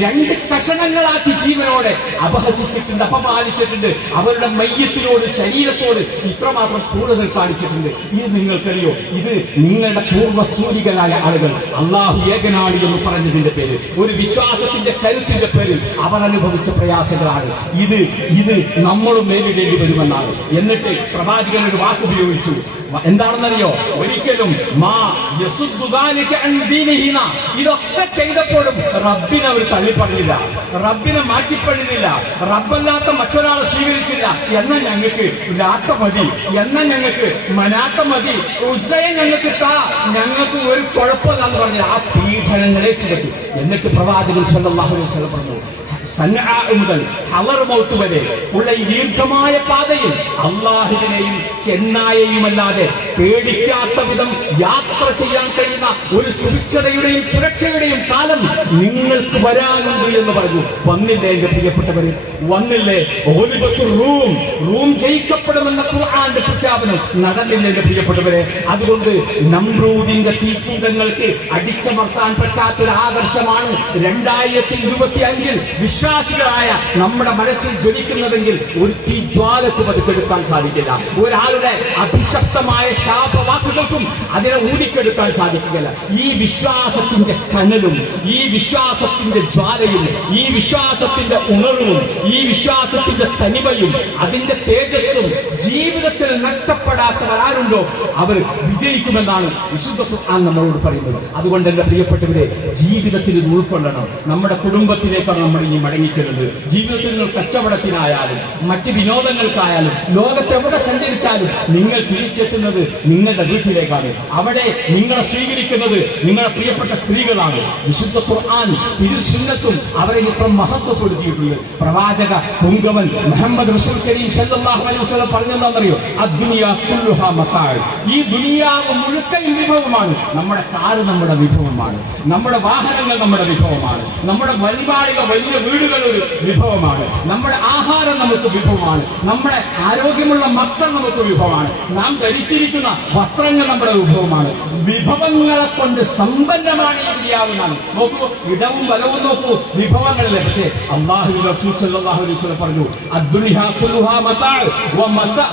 രണ്ട് കഷണങ്ങളാക്കി ജീവനോടെ അപഹസിച്ചിട്ടുണ്ട്, അപമാനിച്ചിട്ടുണ്ട്. അവരുടെ മയ്യത്തിനോട് ശരീരത്തോട് ഇത്രമാത്രം കൂടുതൽ കാണിച്ചിട്ടുണ്ട്. ഇത് നിങ്ങൾക്കറിയോ? ഇത് നിങ്ങളുടെ പൂർവ്വസൂരികളായ ആളുകൾ അള്ളാഹു ഏകനാണ് എന്ന് പറഞ്ഞതിന്റെ പേരിൽ, ഒരു വിശ്വാസത്തിന്റെ കരുത്തിന്റെ പേരിൽ അവർ അനുഭവിച്ച പ്രയാസങ്ങളാണ്. ഇത് നമ്മളും നേരിടേണ്ടി വരുമെന്നാണ്. എന്നിട്ട് പ്രവാചകൻ ഒരു വാക്കുപയോഗിച്ചു. എന്താണെന്നറിയോ? ഒരിക്കലും ഇതൊക്കെ ചെയ്തപ്പോഴും റബ്ബിനെ അവർ തള്ളിപ്പറഞ്ഞില്ല, റബ്ബിനെ മാറ്റിപ്പണില്ല, റബ്ബല്ലാത്ത മറ്റൊരാളെ സ്വീകരിച്ചില്ല. എന്നാൽ ഞങ്ങൾക്ക് ലാത്ത മതി, എന്നാൽ ഞങ്ങൾക്ക് മനാത്ത മതി, ഉസ്സയെ ഞങ്ങൾക്ക് ഞങ്ങൾക്ക് ഒരു കുഴപ്പമില്ലാന്ന് പറഞ്ഞ ആ പീഡനങ്ങളെ കിടത്തി. എന്നിട്ട് പ്രവാചകൻ സല്ലല്ലാഹു അലൈഹി വസല്ലം പറഞ്ഞു, സൻആ മുതൽ ഹളർമൗത്ത് വരെ ഉള്ള ഈ ദീർഘമായ പാതയിൽ അള്ളാഹുവിനെയും ചെന്നായെയുമല്ലാതെ പേടിക്കാത്ത വിധം യാത്ര ചെയ്യാൻ കഴിയുന്ന ഒരു സുരക്ഷയുടെയും സുരക്ഷയുടെയും കാലം നിങ്ങൾക്ക് വരാനുണ്ട് എന്ന് പറഞ്ഞു. വന്നില്ലേ എന്റെ പ്രിയപ്പെട്ടവരെ? വന്നില്ലേ? റൂം ജയിക്കപ്പെടുമെന്ന ഖുർആന്റെ പ്രഖ്യാപനം നടന്നില്ല എന്റെ പ്രിയപ്പെട്ടവരെ? അതുകൊണ്ട് നമ്രൂദിന്റെ തീക്കുണ്ടങ്ങൾക്ക് അടിച്ചമർത്താൻ പറ്റാത്തൊരു ആദർശമാണ് 2025 വിശ്വാസികളായ നമ്മുടെ മനസ്സിൽ ജ്വലിക്കുന്നതെങ്കിൽ ഒരു തീജ്വാലക്കും അത് കെടുക്കാൻ സാധിക്കില്ല. ഒരാളുടെ അഭിശപ്തമായ ശാപവാക്കുകൾക്കും അതിനെ ഊതിക്കെടുക്കാൻ സാധിക്കില്ല. ഈ വിശ്വാസത്തിന്റെ കനലും ഈ വിശ്വാസത്തിന്റെ ജ്വാലയും ഈ വിശ്വാസത്തിന്റെ ഉണർവും ഈ വിശ്വാസത്തിന്റെ തനിമയും അതിന്റെ തേജസ്സും ജീവിതത്തിൽ നഷ്ടപ്പെടാത്തവരാരുണ്ടോ അവർ വിജയിക്കുമെന്നാണ് വിശുദ്ധ ഖുർആൻ നമ്മളോട് പറയുന്നത്. അതുകൊണ്ട് എന്റെ പ്രിയപ്പെട്ടവരെ, ജീവിതത്തിൽ ഇത് ഉൾക്കൊള്ളണം. നമ്മുടെ കുടുംബത്തിലേക്കാണ് നമ്മൾ ഇനി മടങ്ങിച്ചെല്ലുന്നത്. ജീവിതത്തിൽ നിങ്ങൾ കച്ചവടത്തിനായാലും മറ്റ് വിനോദങ്ങൾക്കായാലും ലോകത്തെവിടെ സഞ്ചരിച്ചാലും നിങ്ങൾ തിരിച്ചെത്തുന്നത് നിങ്ങളുടെ വീട്ടിലേക്കാണ്. അവിടെ നിങ്ങളെ സ്വീകരിക്കുന്നത് നിങ്ങളുടെ പ്രിയപ്പെട്ട സ്ത്രീകളാണ്. വിശുദ്ധ ഖുർആൻ തിരുസുന്നത്തും അവരെ ഇത്ര മഹത്വപ്പെടുത്തിയിട്ടുണ്ട്. പ്രവാചക പുങ്കവൻ മുഹമ്മദ് റസൂൽ കരീം സല്ലല്ലാഹു അലൈഹി വസല്ലം പറഞ്ഞെന്താണെന്നറിയോ? അദ്ദുനിയാ കുല്ലുഹാ മതാഅ്. ഈ ദുനിയാവ് മുഴുക്കൻ വിഭവമാണ്. നമ്മുടെ കാറ് നമ്മുടെ വിഭവമാണ്, നമ്മുടെ വാഹനങ്ങൾ നമ്മുടെ വിഭവമാണ്, നമ്മുടെ വഴിപാടുകൾ വലിയ വീടുകൾ ഒരു വിഭവമാണ്, നമ്മുടെ ആഹാരം നമുക്ക് വിഭവമാണ്, നമ്മുടെ ആരോഗ്യമുള്ള മക്കൾ നമുക്ക് വിഭവമാണ്, നാം ധരിച്ചിരിക്കുന്ന വസ്ത്രങ്ങൾ നമ്മുടെ വിഭവമാണ്. വിഭവങ്ങളെ കൊണ്ട് സമ്പന്നമാണ് ഈ ദുനിയാവെന്നാണ്. നോക്കൂ, ഇടവും വലവും നോക്കൂ, വിഭവങ്ങളിലെ. പക്ഷേ അല്ലാഹു റസൂൽ സല്ലല്ലാഹു അലൈഹി വസല്ലം പറഞ്ഞു, അദ്ദുനിയാ കുല്ലുഹാ മതാഅ്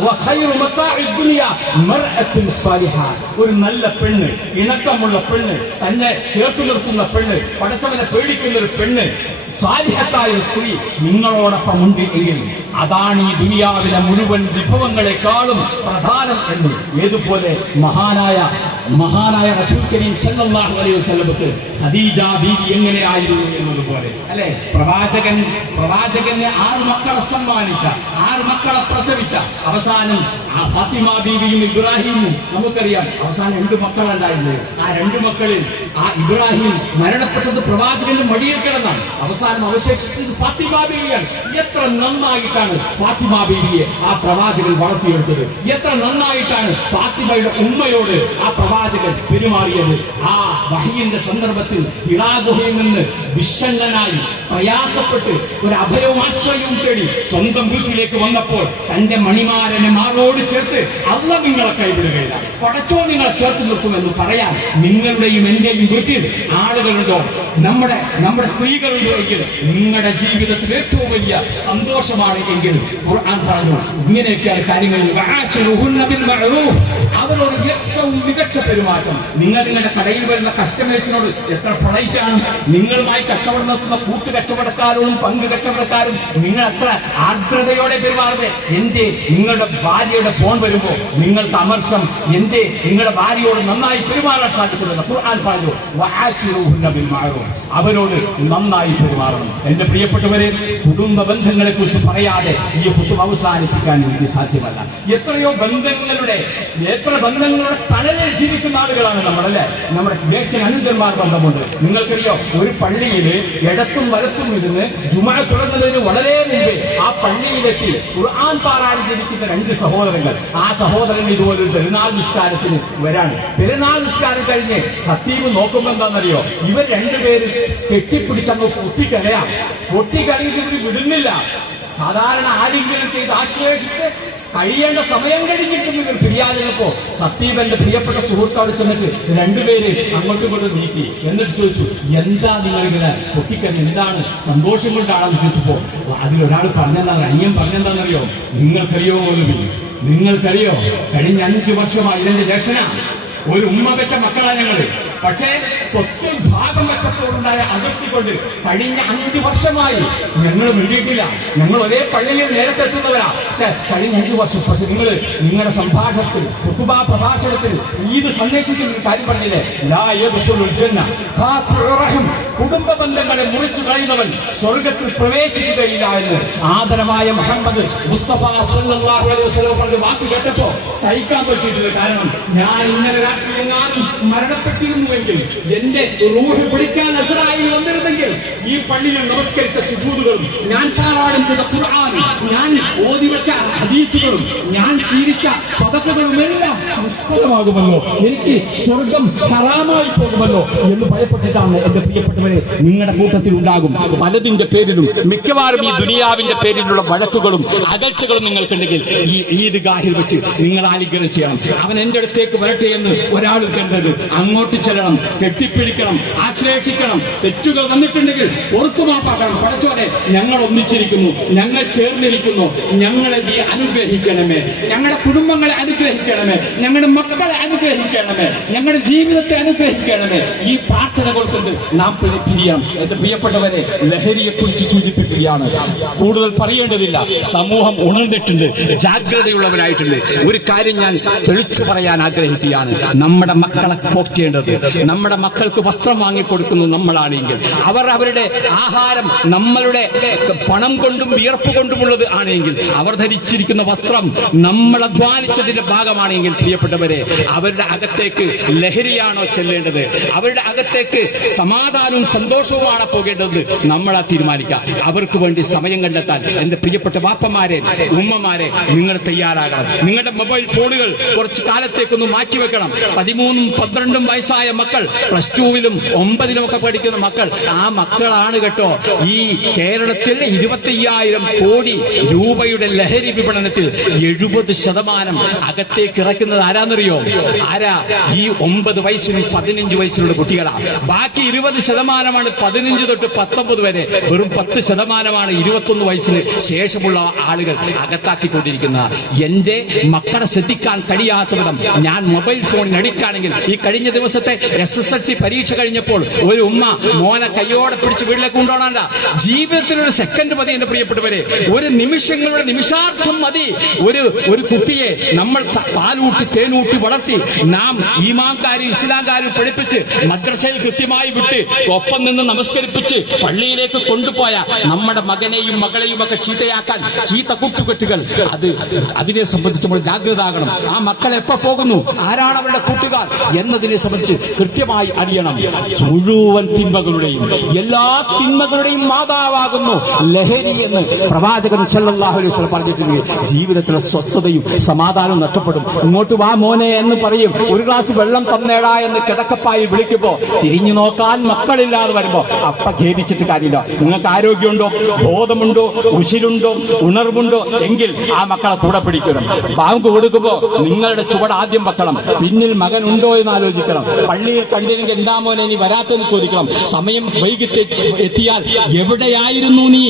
വ ഖൈറു മതാഇദ് ദുനിയാ മർഅത്തുൻ സാലിഹ. ഒരു നല്ല പെണ്ണ്, ഇണക്കമുള്ള പെണ്ണ്, തന്നെ ചേർത്ത് നിർത്തുന്ന പെണ്ണ്, പടച്ചവനെ പേടിക്കുന്ന ഒരു പെണ്ണ്, സാലിഹത്തായ സ്ത്രീ നിങ്ങളോടൊപ്പം ഉണ്ട് എങ്കിൽ അതാണ് ഈ ദുനിയാവിലെ മുഴുവൻ വിഭവങ്ങളെക്കാളും പ്രധാനം എന്ന്. ഏതുപോലെ മഹാനായ റസൂൽ കരീം സല്ലല്ലാഹു അലൈഹി വസല്ലമക്ക് ഖദീജ ബീവി എങ്ങനെയായിരുന്നു എന്നതുപോലെ അല്ലെ, പ്രവാചകന് 6 മക്കളെ സമ്മാനിച്ച, 6 മക്കളെ പ്രസവിച്ച, അവസാനം ആ ഫാത്തിമ ബീവിയും ഇബ്രാഹിമും നമുക്കറിയാം അവസാനം 2 മക്കളുണ്ടായിരുന്നത്. ആ 2 മക്കളിൽ ആ ഇബ്രാഹിം മരണപ്പെട്ടത് പ്രവാചകന്റെ മടിയിൽ കിടന്നാണ്. അവസാനം അവശേഷിച്ചത് ഫാത്തിമ ബീവിയാണ്. എത്ര നന്നായിട്ടാണ് ഫാത്തിമ ബീവിയെ ആ പ്രവാചകൻ വളർത്തിയെടുത്തത്! എത്ര നന്നായിട്ടാണ് ഫാത്തിമയുടെ ഉമ്മയോട് ആ പ്രവാചകൻ പെരുമാറിയത്! ആ വഹയിന്റെ സന്ദർഭത്തിൽ ഹിറാ ഗുഹയിൽ നിന്ന് വിഷണ്ണനായി പ്രയാസപ്പെട്ട് ഒരു അഭയവും ആശ്രയവും തേടി സ്വന്തം വീട്ടിലേക്ക് വന്നപ്പോൾ തന്റെ മണിമാരനെ മാറോട് ചേർത്ത് അല്ലാഹു നിങ്ങളെ കൈവിടുകയില്ല, പടച്ചോൻ നിങ്ങളെ ചേർത്ത് നിർത്തുമെന്ന് പറയാൻ നിങ്ങളുടെയും എന്റെയും വീട്ടിൽ ആളുകളുണ്ടോ? നമ്മുടെ സ്ത്രീകളുണ്ടോ എങ്കിൽ നിങ്ങളുടെ ജീവിതത്തിൽ ഏറ്റവും വലിയ സന്തോഷമാണ് എങ്കിൽ ഖുർആൻ പറഞ്ഞു ഇങ്ങനെയൊക്കെയാണ് കാര്യങ്ങൾ. അവരോട് ഏറ്റവും മികച്ച പെരുമാറ്റം. നിങ്ങളുടെ കടയിൽ വരുന്ന കസ്റ്റമേഴ്സിനോട് എത്ര പൊളൈറ്റാണ്. നിങ്ങളുമായി കച്ചവടം നടത്തുന്ന കൂട്ടു കച്ചവടക്കാരോടും പങ്ക് കച്ചവടക്കാരും നിങ്ങൾ എത്ര ആർദ്രതയോടെ പെരുമാറുന്നത്. എന്തേ നിങ്ങളുടെ ഭാര്യയുടെ ഫോൺ വരുമ്പോ നിങ്ങൾക്ക് അമർഷം? എന്തേ നിങ്ങളുടെ ഭാര്യയോട് നന്നായി പെരുമാറാൻ സാധിക്കുന്നില്ല? ഖുർആൻ പറഞ്ഞു വആശിറൂഹുന്ന ബിൽ മഅറൂഫ്. അവരോട് നന്നായി പെരുമാറണം. എന്റെ പ്രിയപ്പെട്ടവരെ, കുടുംബ ബന്ധങ്ങളെ കുറിച്ച് പറയാതെ ഈ ഹുതുബ അവസാനിപ്പിക്കാൻ എനിക്ക് സാധ്യമല്ല. എത്രയോ ബന്ധങ്ങളുടെ എത്ര ബന്ധങ്ങളുടെ തണലിൽ ജീവിക്കുന്ന ആളുകളാണ് നമ്മളല്ലേ. നമ്മുടെ ജ്യേഷ്ഠ അനുജന്മാർ ബന്ധമുണ്ട്. നിങ്ങൾക്കറിയോ, ഒരു പള്ളിയിൽ ഇടത്തും വലത്തും ഇരുന്ന് ജുമുഅ തുടങ്ങുന്നതിന് വളരെ മുമ്പേ ആ പള്ളിയിലെത്തി ഖുർആൻ പാരായണം ജനിക്കുന്ന 2 സഹോദരങ്ങൾ. ആ സഹോദരൻ ഇതുപോലെ പെരുന്നാൾ നിസ്കാരത്തിന് വരാണ്. പെരുന്നാൾ നിസ്കാരം കഴിഞ്ഞ് ഖത്തീബ് നോക്കുമ്പോ എന്താണെന്നറിയോ, ഇവർ 2 പേര് കെട്ടിപ്പിടിച്ചങ്ങ് പൊട്ടിക്കരയാം. പൊട്ടിക്കരയിട്ട് ഇവർ വിടുന്നില്ല. സാധാരണ ആരെങ്കിലും ചെയ്ത് ആശ്ലേഷിച്ച് കഴിയേണ്ട സമയം കഴിഞ്ഞിട്ടും ഇവർ പിരിയാതിരുന്നപ്പോ ഖത്തീബന്റെ പ്രിയപ്പെട്ട സുഹൃത്തോട് ചെന്നിട്ട് 2 പേര് അങ്ങോട്ടും ഇങ്ങോട്ടും നീക്കി. എന്നിട്ട് ചോദിച്ചു, എന്താ നിങ്ങളിങ്ങനെ പൊട്ടിക്കറി, എന്താണ്, സന്തോഷം കൊണ്ടാണെന്ന് ചോദിച്ചപ്പോ അതിലൊരാൾ പറഞ്ഞെന്താണ്, അനിയൻ പറഞ്ഞെന്താണെന്നറിയോ, നിങ്ങൾക്കറിയോ പോലും, നിങ്ങൾക്കറിയോ കഴിഞ്ഞ 5 വർഷമായി ഇതിന്റെ രക്ഷണ ഒരു ഉമ്മ വെച്ച മക്കളാണ് ഞങ്ങള്. പക്ഷേ സ്വത്തിൽ ഭാഗം വെച്ചപ്പോഴുണ്ടായ അതിർത്തി കൊണ്ട് കഴിഞ്ഞ 5 വർഷമായി ഞങ്ങൾ മിണ്ടിയിട്ടില്ല. ഞങ്ങൾ ഒരേ പള്ളിയിൽ നേരത്തെ എത്തുന്നവരാ. പക്ഷെ കഴിഞ്ഞ 5 വർഷം പക്ഷെ നിങ്ങളുടെ സംഭാഷണത്തിൽ, ഖുതുബ പ്രഭാഷണത്തിൽ, ഈദ് സന്ദേശത്തിൽ കാര്യം പറഞ്ഞില്ലേ, ലാ യദ്ഖുലുൽ ജന്ന ഖാതിഉർ റഹിം, കുടുംബ ബന്ധങ്ങളെ മുറിച്ചു കളയുന്നവൻ സ്വർഗത്തിൽ പ്രവേശിക്കുകയില്ല എന്ന് ആദരമായ മുഹമ്മദ് മുസ്തഫ സല്ലല്ലാഹു അലൈഹി വസല്ലം പറഞ്ഞ വാക്ക് കേട്ടപ്പോ സഹിക്കാൻ പറ്റിയിട്ടില്ല. കാരണം ഞാൻ ഇന്നലെ രാത്രി എങ്ങാനും മരണപ്പെട്ടിരുന്നുവെങ്കിൽ, എന്റെ റൂഹ് പിടിക്കാൻ ഇസ്രായേൽ വന്നിരുന്നെങ്കിൽ, ഈ പള്ളിയിൽ നമസ്കരിച്ച സുജൂദുകളും ഞാൻ പാരായണം ചെയ്ത ഖുർആൻ, ഞാൻ ഓതി വെച്ച ഹദീസുകളും, ഞാൻ ശീലിച്ച സദസ്സുകളുമെല്ലാം നിഷ്ഫലമാകുമല്ലോ, എനിക്ക് സ്വർഗം ഹറാമായി പോകുമല്ലോ എന്ന് ഭയപ്പെട്ടിട്ടാണ് എന്റെ പ്രിയപ്പെട്ടവരെ നിങ്ങളുടെ കൂട്ടത്തിൽ ഉണ്ടാകും. പലതിന്റെ പേരിലും മിക്കവാറും ഈ ദുനിയാവിന്റെ പേരിലുള്ള വഴക്കുകളും അകൽച്ചകളും നിങ്ങൾക്കുണ്ടെങ്കിൽ ഈ ഈദ്ഗാഹിൽ വെച്ച് നിങ്ങൾ ആലിംഗനം ചെയ്യണം. അവൻ എന്റെ അടുത്തേക്ക് വരട്ടെ എന്ന് ഒരാൾ കണ്ടത് അങ്ങോട്ട് ചെല്ലണം, കെട്ടിപ്പിടിക്കണം, ആശ്ലേഷിക്കണം. തെറ്റുകൾ വന്നിട്ടുണ്ടെങ്കിൽ ഓർത്തുമാപ്പാക്കണം. പഠിച്ചോനെ, ഞങ്ങൾ ഒന്നിച്ചിരിക്കുന്നു, ഞങ്ങൾ ചേർന്നിരിക്കുന്നു, ഞങ്ങളെ നീ അനുഗ്രഹിക്കണമേ, ഞങ്ങളുടെ കുടുംബങ്ങളെ അനുഗ്രഹിക്കണമേ, ഞങ്ങളുടെ മക്കളെ അനുഗ്രഹിക്കണമേ, ഞങ്ങളുടെ ജീവിതത്തെ അനുഗ്രഹിക്കണമേ. ഈ പ്രാർത്ഥനകൾ കൊണ്ട് നാം പിരിയാം. എന്റെ പ്രിയപ്പെട്ടവരെ, ലഹരിയെ കുറിച്ച് സൂചിപ്പിക്കുകയാണ്. കൂടുതൽ പറയേണ്ടതില്ല. സമൂഹം ഉണർന്നിട്ടുണ്ട്, ജാഗ്രതയുള്ളവരായിട്ടുണ്ട്. ഒരു കാര്യം ഞാൻ തെളിച്ചു പറയാൻ ആഗ്രഹിക്കുകയാണ്. നമ്മുടെ മക്കളെ പോറ്റേണ്ടത്, നമ്മുടെ മക്കൾക്ക് വസ്ത്രം വാങ്ങിക്കൊടുക്കുന്നത് നമ്മളാണെങ്കിൽ, അവർ അവരുടെ ആഹാരം നമ്മളുടെ പണം കൊണ്ടും വിയർപ്പ് കൊണ്ടുമുള്ളത് ആണെങ്കിൽ, അവർ ധരിച്ചിരിക്കുന്ന വസ്ത്രം നമ്മൾ അധ്വാനിച്ചതിന്റെ ഭാഗമാണെങ്കിൽ, പ്രിയപ്പെട്ടവരെ, അവരുടെ അകത്തേക്ക് ലഹരിയാണോ ചെല്ലേണ്ടത്, അവരുടെ അകത്തേക്ക് സമാധാനവും സന്തോഷവുമാണ് പോകേണ്ടത്, നമ്മളാ തീരുമാനിക്കുക. അവർക്ക് വേണ്ടി സമയം കണ്ടെത്താൻ എന്റെ പ്രിയപ്പെട്ട വാപ്പമാരെ, ഉമ്മമാരെ, നിങ്ങൾ തയ്യാറാകണം. നിങ്ങളുടെ മൊബൈൽ ഫോണുകൾ കുറച്ച് കാലത്തേക്കൊന്ന് മാറ്റിവെക്കണം. 13-12 വയസ്സായ മക്കൾ, +2-ലും 9-ലും ഒക്കെ പഠിക്കുന്ന മക്കൾ, ആ മക്കളാണ് കേട്ടോ ഈ കേരളത്തിൽ 25,000 കോടി രൂപയുടെ ലഹരി വിപണനത്തിൽ 70% അകത്തേക്ക് ഇറക്കുന്നത് ആരാന്നറിയോ? ആരാ? ഈ 9 വയസ്സിനും 15 വയസ്സിലുള്ള കുട്ടികളാണ്. ബാക്കി 20% 15 തൊട്ട് 19 വരെ. വെറും 10% 21 വയസ്സിന് ശേഷമുള്ള ആളുകൾ അകത്താക്കിക്കൊണ്ടിരിക്കുന്നത്. എന്റെ മക്കളെ ശ്രദ്ധിക്കാൻ കഴിയാത്ത വിധം ഞാൻ മൊബൈൽ ഫോണിന് അഡിക്റ്റാണെങ്കിൽ, ഈ കഴിഞ്ഞ ദിവസത്തെ SSLC പരീക്ഷ കഴിഞ്ഞപ്പോൾ ഒരു ഉമ്മ മോനെ കയ്യോടെ പിടിച്ച് വീട്ടിലേക്ക് കൊണ്ടുപോകണ്ട. ജീവിതത്തിലൊരു സെക്കൻഡ് മതി എന്റെ പ്രിയപ്പെട്ടവരെ, ഒരു നിമിഷങ്ങളുടെ നിമിഷാർത്ഥം മതി. ഒരു കുട്ടിയെ നമ്മൾ പാലൂട്ടി തേനൂട്ടി വളർത്തി നാം ഈമാൻകാരും ഇസ്ലാംകാരും പഠിപ്പിച്ച് മദ്രസയിൽ കൃത്യമായി വിട്ട് ഒപ്പം നിന്ന് നമസ്കരിപ്പിച്ച് പള്ളിയിലേക്ക് കൊണ്ടുപോയ നമ്മുടെ മകനെയും മകളെയും ഒക്കെ ചീത്തയാക്കാൻ ചീത്ത കൂട്ടുകെട്ടുകൾ, അതിനെ സംബന്ധിച്ച് നമ്മൾ ജാഗ്രത ആകണം. ആ മക്കൾ എപ്പോ പോകുന്നു, ആരാണ് അവരുടെ കൂട്ടുകാർ എന്നതിനെ സംബന്ധിച്ച് കൃത്യമായി അറിയണം. മുഴുവൻ തിന്മകളുടെയും എല്ലാ തിന്മകളുടെയും മാതാവാകുന്നു ലഹരി എന്ന് പ്രവാചകൻ സല്ലല്ലാഹു അലൈഹി വസല്ലം പറഞ്ഞിട്ടുണ്ട്. ജീവിതത്തിലെ സ്വസ്ഥതയും സമാധാനവും നഷ്ടപ്പെടും. ഇങ്ങോട്ട് വാ മോനെ എന്ന് പറയും, ഒരു ഗ്ലാസ് വെള്ളം തന്നേടാ എന്ന് കിടക്കപ്പായി വിളിക്കുമ്പോ തിരിഞ്ഞു നോക്കാൻ മക്കളില്ലാതെ വരുമ്പോ അപ്പ ഖേദിച്ചിട്ട് കാര്യമില്ല. നിങ്ങൾക്ക് ആരോഗ്യമുണ്ടോ, ബോധമുണ്ടോ, ഉശിരുണ്ടോ, ഉണർവുണ്ടോ എങ്കിൽ ആ മക്കളെ കൂടെ പിടിക്കണം. ബാങ്ക് കൊടുക്കുമ്പോ നിങ്ങളുടെ ചുവട് ആദ്യം വെക്കണം. പിന്നിൽ മകൻ ഉണ്ടോ എന്ന് ആലോചിക്കണം. പള്ളിയിൽ കണ്ടിരുന്നെങ്കിൽ എന്താ മോനെ നീ വരാത്തെന്ന് ചോദിക്കണം. സമയം വൈകിട്ട് എത്തിയാൽ എവിടെയായിരുന്നു നീ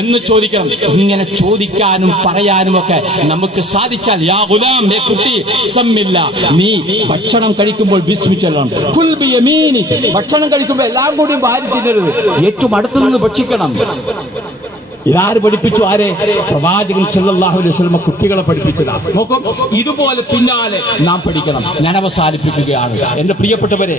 എന്ന് ചോദിക്കണം. ഇങ്ങനെ ചോദിക്കാനും പറയാനും ഒക്കെ നമുക്ക് സാധിച്ചാൽ, യാ ഗുലാം, ഏ കുട്ടി, സമ്മില്ല, നീ ഭക്ഷണം കഴിക്കുമ്പോൾ ബിസ്മി ചൊല്ലണം. കുൽ ബിയമീനി, ഭക്ഷണം കഴിക്കുമ്പോൾ എല്ലാം കൂടി വാരി തിന്നരുത്, ഏറ്റവും അടുത്തു നിന്ന് ഭക്ഷിക്കണം. ഇതാര് പഠിപ്പിച്ചു? ആരെ? പ്രവാചകൻ സല്ലല്ലാഹു അലൈഹി വസല്ലം കുട്ടികളെ പഠിപ്പിച്ചതാണ്. നോക്കും, ഇതുപോലെ പിന്നാലെ നാം പഠിക്കണം. ഞാൻ അവസാനിപ്പിക്കുകയാണ് എന്റെ പ്രിയപ്പെട്ടവരെ.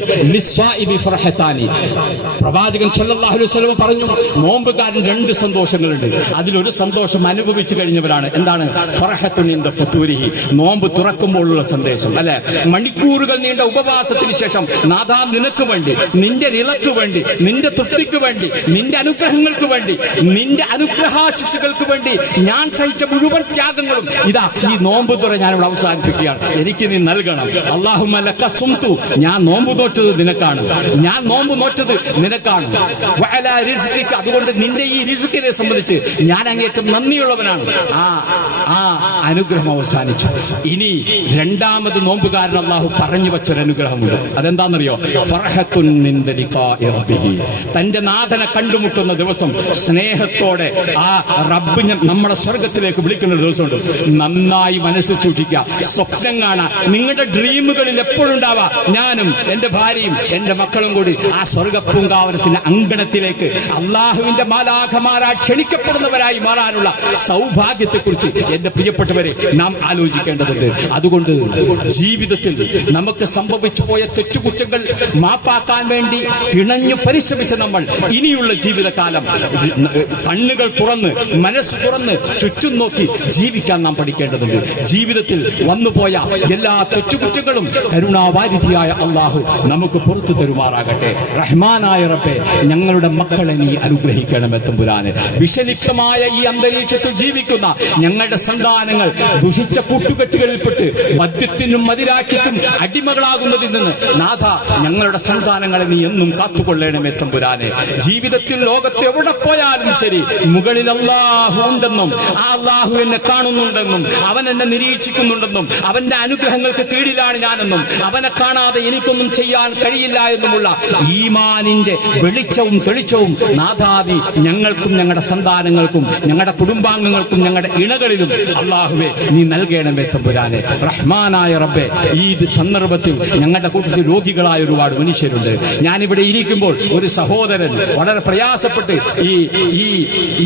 പ്രവാചകൻ സല്ലല്ലാഹു അലൈഹി വസല്ലം പറഞ്ഞു, നോമ്പുകാരൻ 2 സന്തോഷങ്ങളുണ്ട്. അതിലൊരു സന്തോഷം അനുഭവിച്ചു കഴിഞ്ഞവരാണ്. എന്താണ്? ഫറഹത്തുൻ ഇൻദ ഫുതൂരിഹി, നോമ്പ് തുറക്കുമ്പോഴുള്ള സന്ദേശം അല്ലെ. മണിക്കൂറുകൾ നീണ്ട ഉപവാസത്തിന് ശേഷം നാഥാ നിനക്ക് വേണ്ടി, നിന്റെ നിലക്ക് വേണ്ടി, നിന്റെ തൃപ്തിക്ക് വേണ്ടി, നിന്റെ അനുഗ്രഹങ്ങൾക്ക് വേണ്ടി, നിന്റെ അനുഗ്രഹാശിസുകൾക്ക് വേണ്ടി ഞാൻ സഹിച്ച മുഴുവൻ ത്യാഗങ്ങളും ഇതാ ഈ നോമ്പ് തുറ ഞാനിവിടെ അവസാനിപ്പിക്കുകയാണ്. എനിക്ക് നീ നൽകണം. അല്ലാഹുമ്മ ലക സുംതു, ഞാൻ നോമ്പ് നോറ്റത് നിനക്കാണ്, ഞാൻ നോമ്പ് നോറ്റത് നിനക്കാണ്. വഅലാ റിസ്ഖിക, അതുകൊണ്ട് നിന്റെ ഈ റിസ്കിനെ സംബന്ധിച്ച് ഞാൻ അങ്ങേറ്റം നന്ദിയുള്ളവനാണ്. ആ അനുഗ്രഹം അവസാനിച്ചു. ഇനി രണ്ടാമത് നോമ്പുകാരൻ അല്ലാഹു പറഞ്ഞു വെച്ചൊരു അനുഗ്രഹമുണ്ട്. അതെന്താണെന്നറിയോ? ഫർഹത്തുൻ മിൻദ ലിഖാഇ റബ്ബിഹി, തന്റെ നാഥനെ കണ്ടുമുട്ടുന്ന ദിവസം സ്നേഹത്തോടെ ആ റബ്ബിനെ നമ്മുടെ സ്വർഗത്തിലേക്ക് വിളിക്കുന്ന ഒരു ദിവസമുണ്ട്. നന്നായി മനസ്സിൽ സൂക്ഷിക്കുക, സ്വപ്നം കാണാം. നിങ്ങളുടെ ഡ്രീമുകളിൽ എപ്പോഴും ഉണ്ടാവാ ഞാനും എന്റെ ഭാര്യയും എന്റെ മക്കളും കൂടി ആ സ്വർഗപ്പൂങ്കാവനത്തിന്റെ അങ്കണത്തിലേക്ക് അള്ളാഹുവിന്റെ മാലാഖമാരാ ക്ഷണിക്കപ്പെടുന്നവരായി മാറാനുള്ള സൗഭാഗ്യത്തെക്കുറിച്ച് എന്റെ പ്രിയപ്പെട്ടവരെ നാം ആലോചിക്കേണ്ടതുണ്ട്. അതുകൊണ്ട് ജീവിതത്തിൽ നമുക്ക് സംഭവിച്ചു പോയ തെറ്റുകുറ്റങ്ങൾ മാപ്പാക്കാൻ വേണ്ടി പിണഞ്ഞു പരിശ്രമിച്ച നമ്മൾ ഇനിയുള്ള ജീവിതകാലം കണ്ണുകൾ തുറന്ന് മനസ്സ് തുറന്ന് ചുറ്റും നോക്കി ജീവിക്കാൻ നാം പഠിക്കേണ്ടതുണ്ട്. ജീവിതത്തിൽ വന്നുപോയ എല്ലാ തെറ്റുകുറ്റങ്ങളും കരുണാവാരിധിയായ അള്ളാഹു നമുക്ക് പുറത്തു തരുമാറാകട്ടെ. റഹ്മാനായ റബ്ബേ, ഞങ്ങളുടെ മക്കളെ നീ അനുഗ്രഹിക്കണമേ തമ്പുരാനെ. വിഷലിപ്തമായ ഈ അന്തരീക്ഷത്തിൽ ജീവിക്കുന്ന ഞങ്ങളുടെ സന്താനങ്ങൾ ദുഷിച്ച കൂട്ടുകെട്ടുകളിൽപ്പെട്ട് മദ്യത്തിനും മദിരാക്ഷിക്കും അടിമകളാകുന്നതിൽ നിന്ന് നാഥ ഞങ്ങളുടെ സന്താനങ്ങളെ നീ എന്നും കാത്തുകൊള്ളണമേ തമ്പുരാനെ. ജീവിതത്തിൽ ലോകത്ത് എവിടെ പോയാലും ശരി, മുകളിൽ അല്ലാഹു ഉണ്ടെന്നും ആ അല്ലാഹു എന്നെ കാണുന്നുണ്ടെന്നും അവൻ എന്നെ നിരീക്ഷിക്കുന്നുണ്ടെന്നും അവന്റെ അനുഗ്രഹങ്ങൾക്ക് കീഴിലാണ് ഞാനെന്നും അവനെ കാണാതെ എനിക്കൊന്നും ചെയ്യാൻ കഴിയില്ല എന്നുമുള്ള ഈമാനിന്റെ വെളിച്ചവും തെളിച്ചവും നാഥാദി ഞങ്ങൾക്കും ഞങ്ങളുടെ സന്താനങ്ങൾക്കും ഞങ്ങളുടെ കുടുംബാംഗങ്ങൾക്കും ഞങ്ങളുടെ ഇണകളിലും അല്ലാഹുവേ നീ നൽകണമേ തമ്പുരാനെ. റഹ്മാനായ റബ്ബേ, ഈ സന്ദർഭത്തിൽ ഞങ്ങളുടെ കൂട്ടത്തിൽ രോഗികളായ ഒരുപാട് മനുഷ്യരുണ്ട്. ഞാനിവിടെ ഇരിക്കുമ്പോൾ ഒരു സഹോദരൻ വളരെ പ്രയാസപ്പെട്ട് ഈ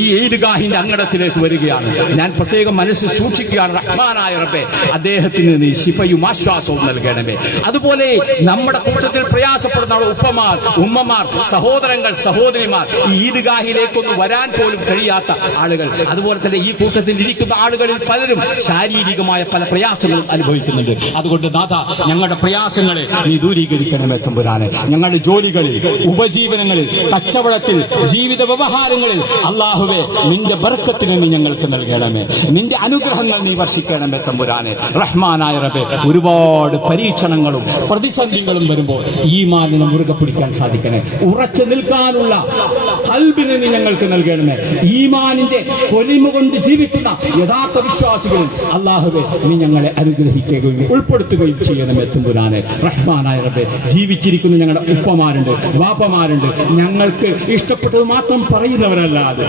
ഈദ്ഗാഹിന്റെ അങ്കണത്തിലേക്ക് വരികയാണ്. ഞാൻ പ്രത്യേകം മനസ്സിൽ സൂക്ഷിക്കുകയാണ്. റഹ്മാനായ റബ്ബേ, അദ്ദേഹത്തിന് നീ ശിഫയും ആശ്വാസവും നൽകണമേ. അതുപോലെ നമ്മുടെ കൂട്ടത്തിൽ പ്രയാസപ്പെടുന്ന ഉപ്പമാർ, ഉമ്മമാർ, സഹോദരങ്ങൾ, സഹോദരിമാർ, ഈ ഈദ്ഗാഹിലേക്കൊന്നും വരാൻ പോലും കഴിയാത്ത ആളുകൾ, അതുപോലെ തന്നെ ഈ കൂട്ടത്തിൽ ഇരിക്കുന്ന ആളുകളിൽ പലരും ശാരീരികമായ പല പ്രയാസങ്ങളും അനുഭവിക്കുന്നുണ്ട്. അതുകൊണ്ട് നാഥ ഞങ്ങളുടെ പ്രയാസങ്ങളെ നീ ദൂരീകരിക്കണമേ തമ്പുരാനെ. ഞങ്ങളുടെ ജോലികളിൽ, ഉപജീവനങ്ങളിൽ, കച്ചവടത്തിൽ, ജീവിത വ്യവഹാരങ്ങളിൽ അല്ലാഹുവേ നിന്റെ ബർക്കത്തിന് നീ ഞങ്ങൾക്ക് നൽകണമേ. നിന്റെ അനുഗ്രഹങ്ങൾ നീ വർഷിക്കണമേ തമ്പുരാനെ. റഹ്മാനായ റബ്ബേ, ഒരുപാട് പരീക്ഷണങ്ങളും പ്രതിസന്ധികളും വരുമ്പോൾ ഈമാനിനെ മുറുകെ പിടിക്കാൻ സാധിക്കണേ. ഉറച്ചു നിൽക്കാനുള്ള ഖൽബിനെ നീ ഞങ്ങൾക്ക് നൽകണമേ. ഈമാനിന്റെ പൊലിമ കൊണ്ട് ജീവിക്കുന്ന യഥാർത്ഥ വിശ്വാസികളിൽ അല്ലാഹുവേ നീ ഞങ്ങളെ അനുഗ്രഹിക്കുകയും ഉൾപ്പെടുത്തുകയും ചെയ്യണമേ തമ്പുരാനെ. റഹ്മാനായ റബ്ബേ, ജീവിച്ചിരിക്കുന്ന ഞങ്ങളുടെ ഉപ്പമാരുണ്ട്, വാപ്പമാരുണ്ട്, ഞങ്ങൾക്ക് ഇഷ്ടപ്പെട്ടത് മാത്രം പറയുന്നവരല്ലാതെ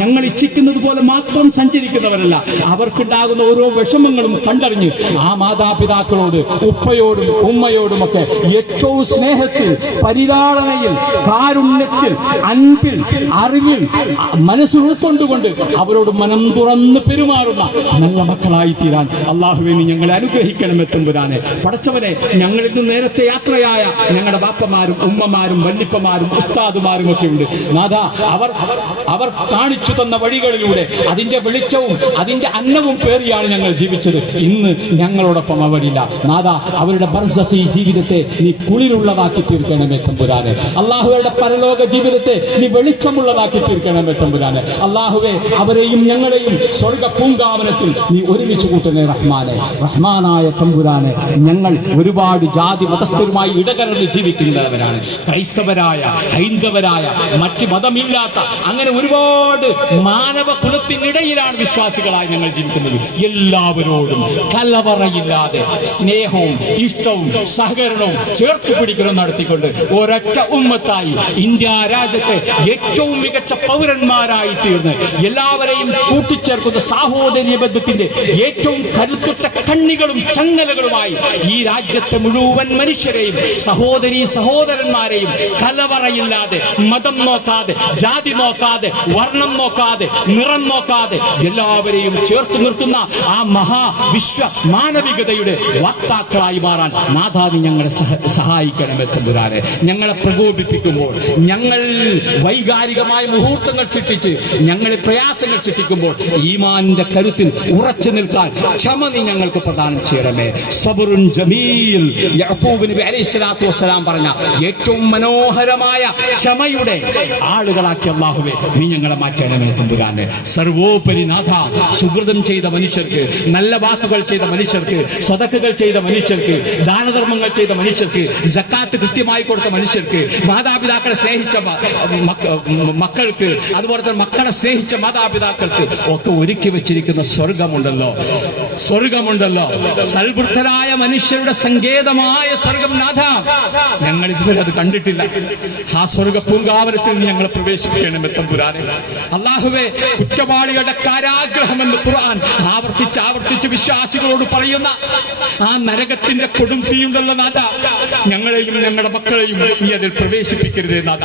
ഞങ്ങൾ ഇച്ഛിക്കുന്നത് പോലെ മാത്രം സഞ്ചരിക്കുന്നവരല്ല. അവർക്കുണ്ടാകുന്ന ഓരോ വിഷമങ്ങളും കണ്ടറിഞ്ഞ് ആ മാതാപിതാക്കളോട്, ഉപ്പയോടും ഉമ്മയോടുമൊക്കെ ഏറ്റവും സ്നേഹത്തിൽ, പരിലാളനയിൽ, കാരുണ്യത്തിൽ, അൻപിൽ, അറിവിൽ മനസ്സ് ഉൾക്കൊണ്ടുകൊണ്ട് അവരോട് മനം തുറന്ന് പെരുമാറുന്ന നല്ല മക്കളായി തീരാൻ അല്ലാഹുവേ നീ ഞങ്ങളെ അനുഗ്രഹിക്കണമേ തമ്പുരാനെ. പടച്ചവനെ, ഞങ്ങളിൽ നിന്ന് നേരത്തെ യാത്രയായ ഞങ്ങളുടെ ബാപ്പമാരും ഉമ്മമാരും വല്ലിപ്പമാരും ഉസ്താദുമാരും ഒക്കെ ഉണ്ട് നാഥ. അവർ കാണിച്ചു തന്ന വഴികളിലൂടെ അതിന്റെ വെളിച്ചവും അതിന്റെ അന്നവും പേറിയാണ് ഞങ്ങൾ ജീവിച്ചത്. ഇന്ന് ഞങ്ങളോടൊപ്പം അവരില്ല നാഥ. അവരുടെ ബർസഖി ജീവിതത്തെ നീ കുളിരുള്ളതാക്കി തീർക്കണമേ തമ്പുരാനെ. അല്ലാഹുവയുടെ പരലോക ജീവിതത്തെ നീ വെളിച്ചമുള്ളതാക്കി തീർക്കണമേ തമ്പുരാനെ. അല്ലാഹുവേ, അവരെയും ഞങ്ങളെയും സ്വർഗ പൂങ്കാവനത്തിൽ നീ ഒരുമിച്ച് കൂട്ടണേ റഹ്മാനെ. റഹ്മാനായ തമ്പുരാനെ, ഞങ്ങൾ ഒരുപാട് ജാതി മതസ്ഥരുമായി ഇടകലർന്ന് ജീവിക്കുന്നവരാണ്. ക്രൈസ്തവരായ, ഹൈന്ദവരായ, മറ്റ് മതമില്ലാത്ത അങ്ങനെ ഒരുപാട് മാനവ കുലത്തിനിടയിലാണ് വിശ്വാസികളായി ഞങ്ങൾ ജീവിക്കുന്നത്. എല്ലാവരോടും കലവറയില്ലാതെ സ്നേഹവും ഇഷ്ടവും സഹകരണവും ചേർത്ത് പിടിക്കണം നടത്തിക്കൊണ്ട് ഒരൊറ്റ ഉമ്മത്തായി ഇന്ത്യ രാജ്യത്തെ ഏറ്റവും മികച്ച പൗരന്മാരായി തീർന്ന് എല്ലാവരെയും കൂട്ടിച്ചേർക്കുന്ന സാഹോദര്യ ബന്ധത്തിന്റെ ഏറ്റവും കരുത്തുറ്റ കണ്ണികളും ചങ്ങലകളുമായി ഈ രാജ്യത്തെ മുഴുവൻ മനുഷ്യരെയും സഹോദരന്മാരെയും കലവറയില്ലാതെ, മതം നോക്കാതെ, ജാതി നോക്കാതെ, വർണ്ണം വർണ്ണം നോക്കാതെ, നിറം നോക്കാതെ എല്ലാവരെയും ചേർത്ത് നിർത്തുന്ന ആ മഹാവിശ്വ മാനവികതയുടെ വക്താക്കളായി മാറാൻ നാഥാനി ഞങ്ങളെ സഹായിക്കണമേ തമ്പുരാനെ. ഞങ്ങളെ പ്രകോപിപ്പിക്കുമ്പോൾ, ഞങ്ങൾ വൈകാരികമായ മുഹൂർത്തങ്ങൾ സൃഷ്ടിച്ച് ഞങ്ങളെ പ്രയാസങ്ങൾ സൃഷ്ടിക്കുമ്പോൾ ഈമാനിന്റെ കരുത്തിൽ ഉറച്ചു നിൽക്കാൻ ക്ഷമ നീ ഞങ്ങൾക്ക് പ്രദാനം ചെയ്യണമേ. സബറുൻ ജമീൽ, യാക്കൂബ് നബി അലൈഹിസ്സലാത്തു വസ്സലാം പറഞ്ഞ ഏറ്റവും മനോഹരമായ ക്ഷമയുടെ ആളുകളാക്കി അല്ലാഹുവേ നീ ഞങ്ങളെ മാറ്റണമേ തമ്പുരാനെ. സർവോപരി നാഥ, സുഹൃതം ചെയ്ത മനുഷ്യർക്ക്, നല്ല വാക്കുകൾ ചെയ്ത മനുഷ്യർക്ക്, സദഖകൾ ചെയ്ത മനുഷ്യർക്ക്, ദാനധർമ്മങ്ങൾ ചെയ്ത മനുഷ്യർക്ക്, സക്കാത്ത് കൃത്യമായി കൊടുത്ത മനുഷ്യർക്ക്, മാതാപിതാക്കളെ സ്നേഹിച്ച മക്കൾക്ക്, അതുപോലെ തന്നെ മക്കളെ സ്നേഹിച്ച മാതാപിതാക്കൾക്ക് ഒക്കെ ഒരുക്കി വെച്ചിരിക്കുന്ന സ്വർഗമുണ്ടല്ലോ, സൽവൃദ്ധരായ മനുഷ്യരുടെ സങ്കേതമായ സ്വർഗം നാഥ, ഞങ്ങൾ ഇതുവരെ അത് കണ്ടിട്ടില്ല. ആ സ്വർഗ പൂങ്കാവനത്തിൽ ഞങ്ങളെ പ്രവേശിപ്പിക്കണമെന്ന് തമ്പുരാനെ. അല്ലാഹുവേ, കുറ്റവാളികളുടെ കാരാഗ്രഹമെന്ന് ഖുർആൻ ആവർത്തിച്ച് വിശ്വാസികളോട് പറയുന്ന ആ നരകത്തിന്റെ കൊടും തീയുണ്ടല്ലോ നാഥ, ഞങ്ങളെയും ഞങ്ങളുടെ മക്കളെയും നീ അതിൽ പ്രവേശിപ്പിക്കരുതേ നാഥ.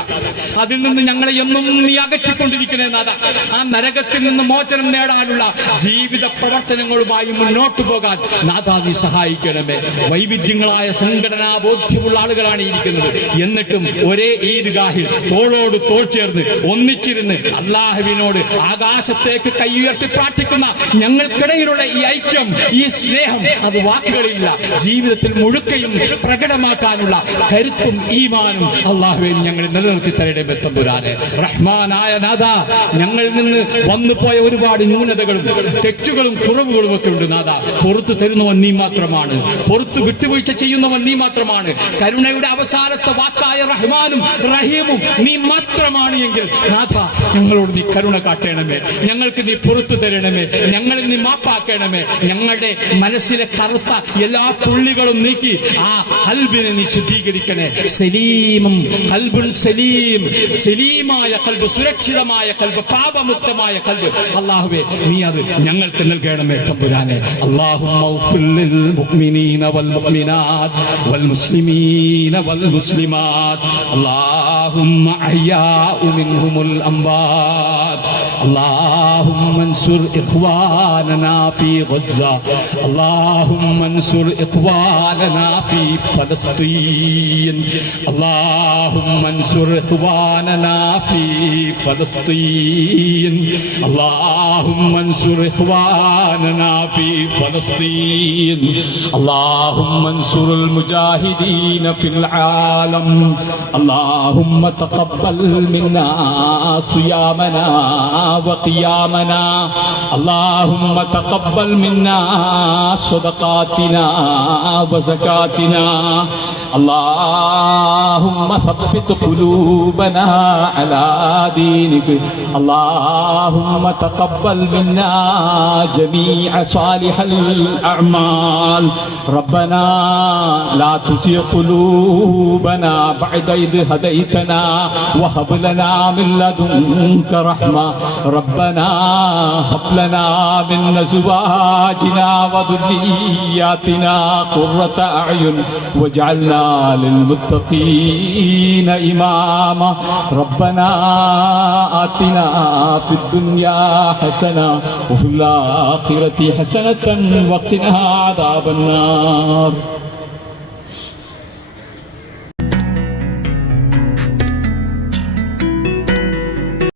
അതിൽ നിന്ന് ഞങ്ങളെ എന്നും നീ അകറ്റിക്കൊണ്ടിരിക്കണേ നാഥ. ആ നരകത്തിൽ നിന്ന് മോചനം നേടാനുള്ള ജീവിത പ്രവർത്തനങ്ങളുമായി മുന്നോട്ടു പോകാൻ നാഥ നീ സഹായിക്കണമേ. വൈവിധ്യങ്ങളായ സംഘടനാ ബോധ്യമുള്ള ആളുകളാണ് ഇരിക്കുന്നത്. എന്നിട്ടും ഒരേ ഈദ്ഗാഹിൽ തോളോട് തോൾ ചേർന്ന് ഒന്നിച്ചിരുന്ന് അല്ലാഹുവിനോട് ആകാശത്തേക്ക് കൈയുയർത്തി പ്രാർത്ഥിക്കുന്ന ഞങ്ങൾക്കിടയിലുള്ള ഈ ഐക്യം, ഈ സ്നേഹം, അത് വാക്കുകളില്ല, ജീവിതത്തിൽ മുഴുക്കയും പ്രകടമാക്കാനുള്ള കരുത്തും ഈമാനും അല്ലാഹുവേ ഞങ്ങൾ നിലനിർത്തി തരണമേ തമ്പുരാനെ. റഹ്മാനായ നാഥ, ഞങ്ങളിൽ നിന്ന് വന്നുപോയ ഒരുപാട് ന്യൂനതകളും തെറ്റുകളും കുറവുകളും ഒക്കെ ഉണ്ട് നാഥ. പുറത്തു തരുന്നവൻ നീ മാത്രമാണ്, പുറത്തു വിട്ടുവീഴ്ച ചെയ്യുന്നവൻ നീ മാത്രമാണ്. കരുണയുടെ അവസാനത്തെ വാക്കായ റഹ്മാനും റഹീമും നീ മാത്രമാണ് എങ്കിൽ നാഥ, ഞങ്ങളോട് നീ കരുണ കാട്ടണമേ, ഞങ്ങൾക്ക് നീ പുറത്തു തരണമേ, ഞങ്ങളിൽ നീ മാപ്പാക്കണമേ. ഞങ്ങളുടെ മനസ്സിലെ കറുത്ത എല്ലാ പുള്ളികളും നീക്കി ആ ഖൽബിനെ നീ ശുദ്ധീകരിക്കണേ. സലീമും ഖൽബുൻ സലീം, സലീമായ ഖൽബ്, സുരക്ഷിതമായ ഖൽബ്, പാപമുക്തമായ ഖൽബ് അല്ലാഹുവേ നീ അത് ഞങ്ങൾക്ക് നൽകണമേ തമ്പുരാനെ. അല്ലാഹുമ്മ ഗ്ഫിർ ലിൽ മുഅ്മിനീന വൽ മുഅ്മിനാത്ത് വൽ മുസ്ലിമീന വൽ മുസ്ലിമാത്ത് അല്ലാഹുമ്മ അഹ്യാഉ മിൻഹുമുൽ അംവാത് اللهم انصر إخواننا في غزة اللهم انصر إخواننا في فلسطين اللهم انصر إخواننا في فلسطين اللهم انصر إخواننا في فلسطين اللهم انصر المجاهدين في العالم اللهم تقبل منا صيامنا وقيامنا اللهم تقبل منا صدقاتنا وزكاتنا اللهم ثبت قلوبنا على دينك اللهم تقبل منا جميع صالح الأعمال ربنا لا تزغ قلوبنا بعد إذ هديتنا وهب لنا من لدنك رحمة ربنا هب لنا من أزواجنا وذرياتنا قرة أعين واجعلنا للمتقين إماما ربنا آتنا في الدنيا حسنة وفي الآخرة حسنة وقنا عذاب النار